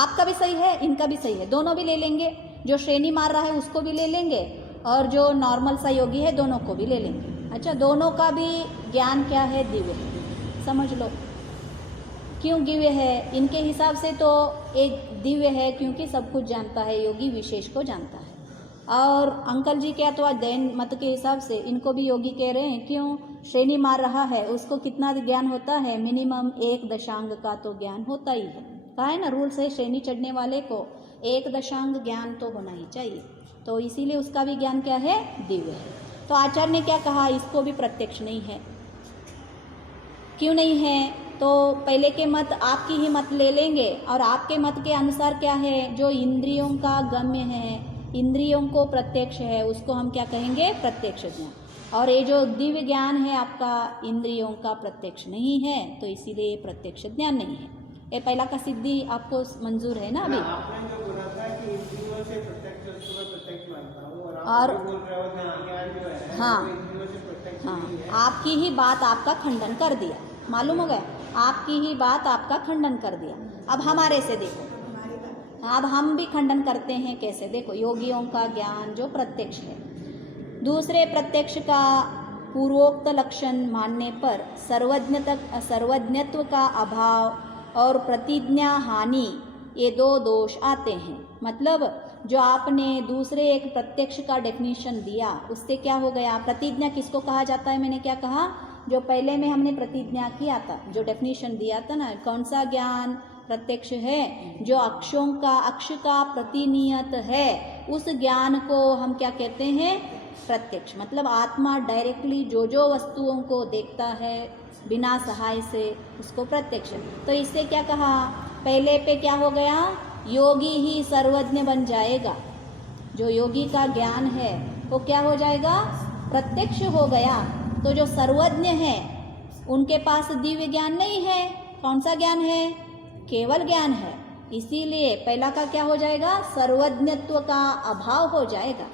आपका भी सही है, इनका भी सही है, दोनों भी ले लेंगे। जो श्रेणी मार रहा है उसको भी ले लेंगे, और जो नॉर्मल सा योगी है दोनों को भी ले लेंगे। अच्छा, दोनों का भी ज्ञान क्या है? दिव्य है। समझ लो क्यों दिव्य है। इनके हिसाब से तो एक दिव्य है क्योंकि सब कुछ जानता है, योगी विशेष को जानता है। और अंकल जी के अथवा जैन मत के हिसाब से इनको भी योगी कह रहे हैं। क्यों? श्रेणी मार रहा है, उसको कितना ज्ञान होता है? मिनिमम 1 दशांग का तो ज्ञान होता ही है। कहा है ना, रूल से श्रेणी चढ़ने वाले को 1 दशांग ज्ञान तो होना ही चाहिए। तो इसीलिए उसका भी ज्ञान क्या है? दिव्य है। तो आचार्य ने क्या कहा? इसको भी प्रत्यक्ष नहीं है। क्यों नहीं है? तो पहले के मत, आपकी ही मत ले लेंगे, और आपके मत के अनुसार क्या है? जो इंद्रियों का गम्य है, इंद्रियों को प्रत्यक्ष है, उसको हम क्या कहेंगे? प्रत्यक्ष ज्ञान। और ये जो दिव्य ज्ञान है आपका, इंद्रियों का प्रत्यक्ष नहीं है, तो इसीलिए ये प्रत्यक्ष ज्ञान नहीं है। ये पहला का सिद्धि आपको मंजूर है ना? अभी आपने जो बोला था कि इंद्रियों से प्रत्यक्ष, उसको मैं प्रत्यक्ष मानता हूँ, और और आप बोल रहे हो कि ज्ञान जो है हाँ, वो इंद्रियों से प्रत्यक्ष हाँ, नहीं है। आपकी ही बात आपका खंडन कर दिया। मालूम हो गया? आपकी ही बात आपका खंडन कर दिया। अब हमारे से देखो, अब हम भी खंडन करते हैं। कैसे? देखो, योगियों का ज्ञान जो प्रत्यक्ष है, दूसरे प्रत्यक्ष का पूर्वोक्त लक्षण मानने पर सर्वज्ञत्व का अभाव और प्रतिज्ञा हानि, ये 2 दोष आते हैं। मतलब जो आपने दूसरे एक प्रत्यक्ष का डेफिनेशन दिया, उससे क्या हो गया? प्रतिज्ञा किसको कहा जाता है? मैंने क्या कहा? जो पहले में हमने प्रतिज्ञा किया था, जो डेफिनेशन दिया था ना, कौन सा ज्ञान प्रत्यक्ष है? जो अक्ष का प्रतिनियत है, उस ज्ञान को हम क्या कहते हैं? प्रत्यक्ष। मतलब आत्मा डायरेक्टली जो वस्तुओं को देखता है बिना सहाय से, उसको प्रत्यक्ष। तो इससे क्या कहा? पहले पे क्या हो गया? योगी ही सर्वज्ञ बन जाएगा। जो योगी का ज्ञान है वो क्या हो जाएगा? प्रत्यक्ष हो गया। तो जो सर्वज्ञ है उनके पास दिव्य ज्ञान नहीं है। कौन सा ज्ञान है? केवल ज्ञान है। इसीलिए पहला का क्या हो जाएगा? सर्वज्ञत्व का अभाव हो जाएगा।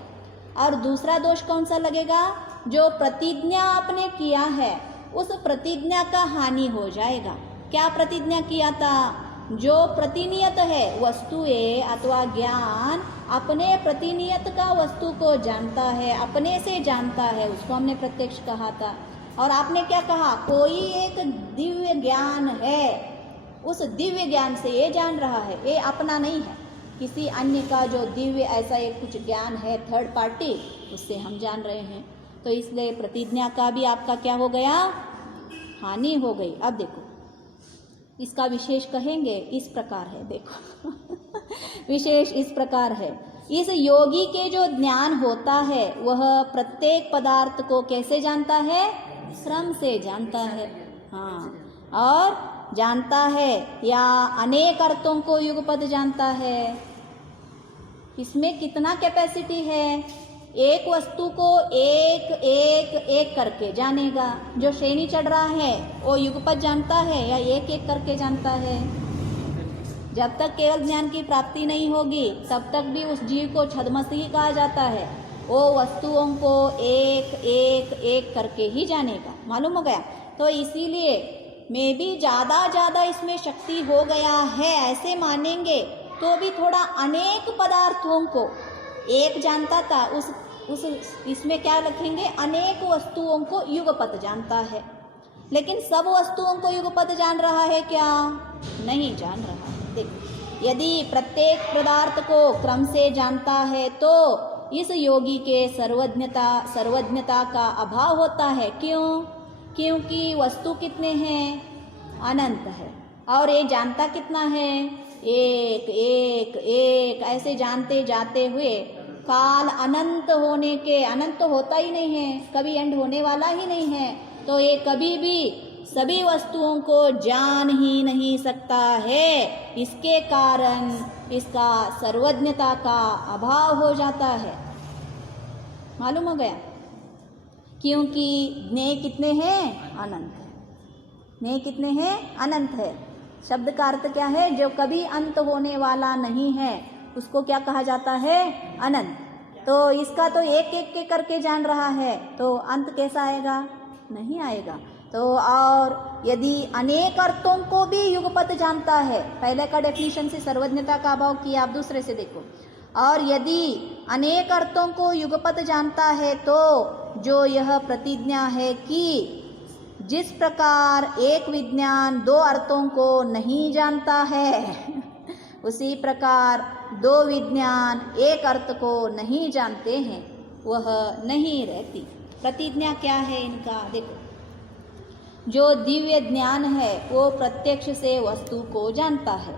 और दूसरा दोष कौन सा लगेगा? जो प्रतिज्ञा आपने किया है, उस प्रतिज्ञा का हानि हो जाएगा। क्या प्रतिज्ञा किया था? जो प्रतिनियत है वस्तुएं अथवा ज्ञान अपने प्रतिनियत का वस्तु को जानता है, अपने से जानता है, उसको हमने प्रत्यक्ष कहा था। और आपने क्या कहा? कोई एक दिव्य ज्ञान है, उस दिव्य ज्ञान से ये जान रहा है, ये अपना नहीं है, किसी अन्य का जो दिव्य ऐसा एक कुछ ज्ञान है, थर्ड पार्टी, उससे हम जान रहे हैं। तो इसलिए प्रतिज्ञा का भी आपका क्या हो गया? हानि हो गई। अब देखो, इसका विशेष कहेंगे इस प्रकार है। देखो विशेष इस प्रकार है। इस योगी के जो ज्ञान होता है वह प्रत्येक पदार्थ को कैसे जानता है? श्रम से जानता है। हाँ, और जानता है या अनेक अर्थों को युगपद जानता है। इसमें कितना कैपेसिटी है? एक वस्तु को एक एक एक करके जानेगा। जो श्रेणी चढ़ रहा है वो युगपत जानता है या एक एक करके जानता है? जब तक केवल ज्ञान की प्राप्ति नहीं होगी तब तक भी उस जीव को छद्मसी कहा जाता है। वो वस्तुओं को एक एक एक करके ही जानेगा। मालूम हो गया? तो इसीलिए मैं भी ज़्यादा इसमें शक्ति हो गया है ऐसे मानेंगे तो भी थोड़ा अनेक पदार्थों को एक जानता था, उस इसमें क्या लिखेंगे? अनेक वस्तुओं को युगपत जानता है। लेकिन सब वस्तुओं को युगपत जान रहा है क्या? नहीं जान रहा है। देखो, यदि प्रत्येक पदार्थ को क्रम से जानता है तो इस योगी के सर्वज्ञता का अभाव होता है। क्यों? क्योंकि वस्तु कितने हैं? अनंत है। और ये जानता कितना है? एक एक एक ऐसे जानते जाते हुए काल अनंत होने के, अनंत तो होता ही नहीं है, कभी एंड होने वाला ही नहीं है, तो ये कभी भी सभी वस्तुओं को जान ही नहीं सकता है। इसके कारण इसका सर्वज्ञता का अभाव हो जाता है। मालूम हो गया? क्योंकि ज्ञेय कितने हैं? अनंत है। ज्ञेय कितने हैं? अनंत है। शब्द का अर्थ क्या है? जो कभी अंत होने वाला नहीं है उसको क्या कहा जाता है? अनंत। तो इसका तो एक एक के करके जान रहा है तो अंत कैसा आएगा? नहीं आएगा। तो और यदि अनेक अर्थों को भी युगपत जानता है, पहले का डेफिनेशन से सर्वज्ञता का अभाव किया, आप दूसरे से देखो। और यदि अनेक अर्थों को युगपत जानता है तो जो यह प्रतिज्ञा है कि जिस प्रकार एक विज्ञान दो अर्थों को नहीं जानता है उसी प्रकार दो विज्ञान एक अर्थ को नहीं जानते हैं, वह नहीं रहती। प्रतिज्ञा क्या है इनका? देखो, जो दिव्य ज्ञान है वो प्रत्यक्ष से वस्तु को जानता है।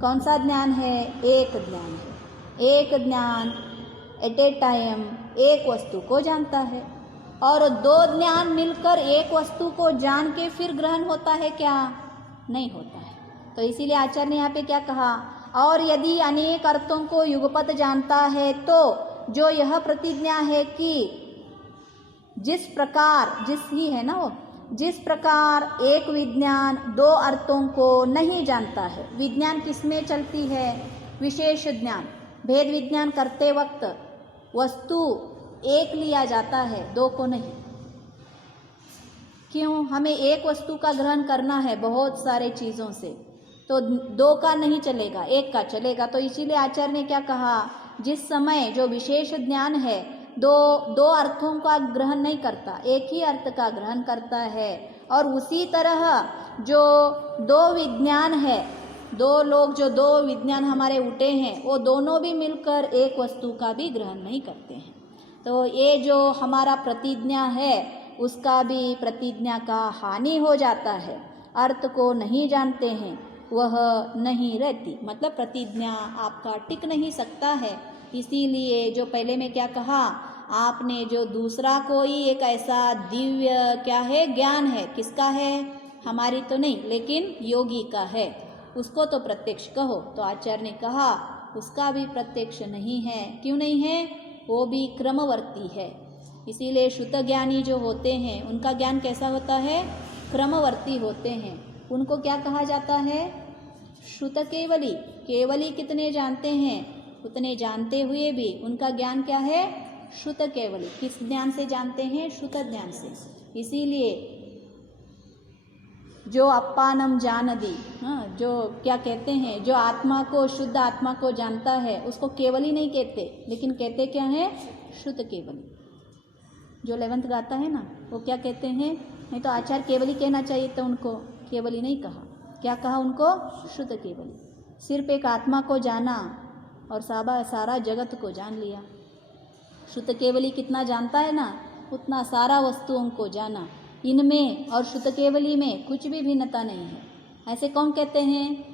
कौन सा ज्ञान है? एक ज्ञान है। एक ज्ञान एट ए टाइम एक वस्तु को जानता है। और दो ज्ञान मिलकर एक वस्तु को जान के फिर ग्रहण होता है क्या? नहीं होता है। तो इसीलिए आचार्य ने यहाँ पे क्या कहा? और यदि अनेक अर्थों को युगपत जानता है तो जो यह प्रतिज्ञा है कि जिस प्रकार, जिस ही है ना वो, जिस प्रकार एक विज्ञान दो अर्थों को नहीं जानता है। विज्ञान किसमें चलती है? विशेष ज्ञान। भेद विज्ञान करते वक्त वस्तु एक लिया जाता है, दो को नहीं। क्यों? हमें एक वस्तु का ग्रहण करना है बहुत सारे चीज़ों से, तो दो का नहीं चलेगा, एक का चलेगा। तो इसीलिए आचार्य ने क्या कहा? जिस समय जो विशेष ज्ञान है दो अर्थों का ग्रहण नहीं करता, एक ही अर्थ का ग्रहण करता है। और उसी तरह जो दो विज्ञान है, दो लोग जो दो विज्ञान हमारे उठे हैं वो दोनों भी मिलकर एक वस्तु का भी ग्रहण नहीं करते हैं। तो ये जो हमारा प्रतिज्ञा है उसका भी प्रतिज्ञा का हानि हो जाता है। अर्थ को नहीं जानते हैं, वह नहीं रहती। मतलब प्रतिज्ञा आपका टिक नहीं सकता है। इसीलिए जो पहले में क्या कहा आपने, जो दूसरा कोई एक ऐसा दिव्य क्या है ज्ञान है, किसका है? हमारी तो नहीं, लेकिन योगी का है, उसको तो प्रत्यक्ष कहो। तो आचार्य ने कहा उसका भी प्रत्यक्ष नहीं है। क्यों नहीं है? वो भी क्रमवर्ती है। इसीलिए शुद्ध ज्ञानी जो होते हैं उनका ज्ञान कैसा होता है? क्रमवर्ती होते हैं। उनको क्या कहा जाता है? श्रुत केवली। केवली कितने जानते हैं? उतने जानते हुए भी उनका ज्ञान क्या है? श्रुत केवली। किस ज्ञान से जानते हैं? श्रुत ज्ञान से। इसीलिए जो अप्पानम जानदी, जो क्या कहते हैं, जो आत्मा को, शुद्ध आत्मा को जानता है उसको केवली नहीं कहते, लेकिन कहते क्या है? शुद्ध केवली। जो 11th गाता है ना वो क्या कहते हैं? नहीं तो आचार्य केवली कहना चाहिए तो उनको केवली नहीं कहा। क्या कहा उनको? शुद्ध केवली। सिर्फ एक आत्मा को जाना और सारा जगत को जान लिया। शुद्ध केवली कितना जानता है ना, उतना सारा वस्तुओं को जाना। इनमें और शुद्ध केवली में कुछ भी भिन्नता नहीं है। ऐसे कौन कहते हैं?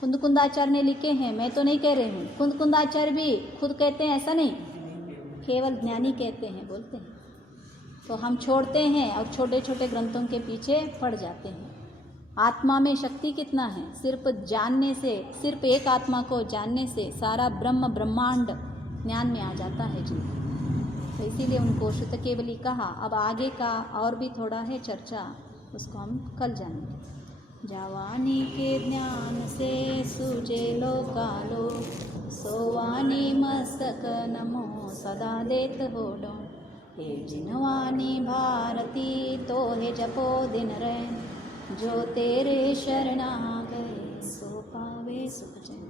कुंदकुंदाचार्य ने लिखे हैं, मैं तो नहीं कह रही हूँ। कुंदकुंदाचार्य भी खुद कहते हैं, ऐसा नहीं, केवल ज्ञानी कहते हैं, बोलते हैं। तो हम छोड़ते हैं और छोटे छोटे ग्रंथों के पीछे पड़ जाते हैं। आत्मा में शक्ति कितना है, सिर्फ जानने से, सिर्फ एक आत्मा को जानने से सारा ब्रह्म ब्रह्मांड ज्ञान में आ जाता है जी। तो इसीलिए उनको शुद्ध केवली कहा। अब आगे का और भी थोड़ा है चर्चा, उसको हम कल जानेंगे। जवानी के ज्ञान से सूझे लोकालो, सोवानी मस्तक नमो सदा देत होडो। हे जिनवानी भारती तो हे जपो दिन रैन, जो तेरे शरणा गए सो पावे सुख चैन।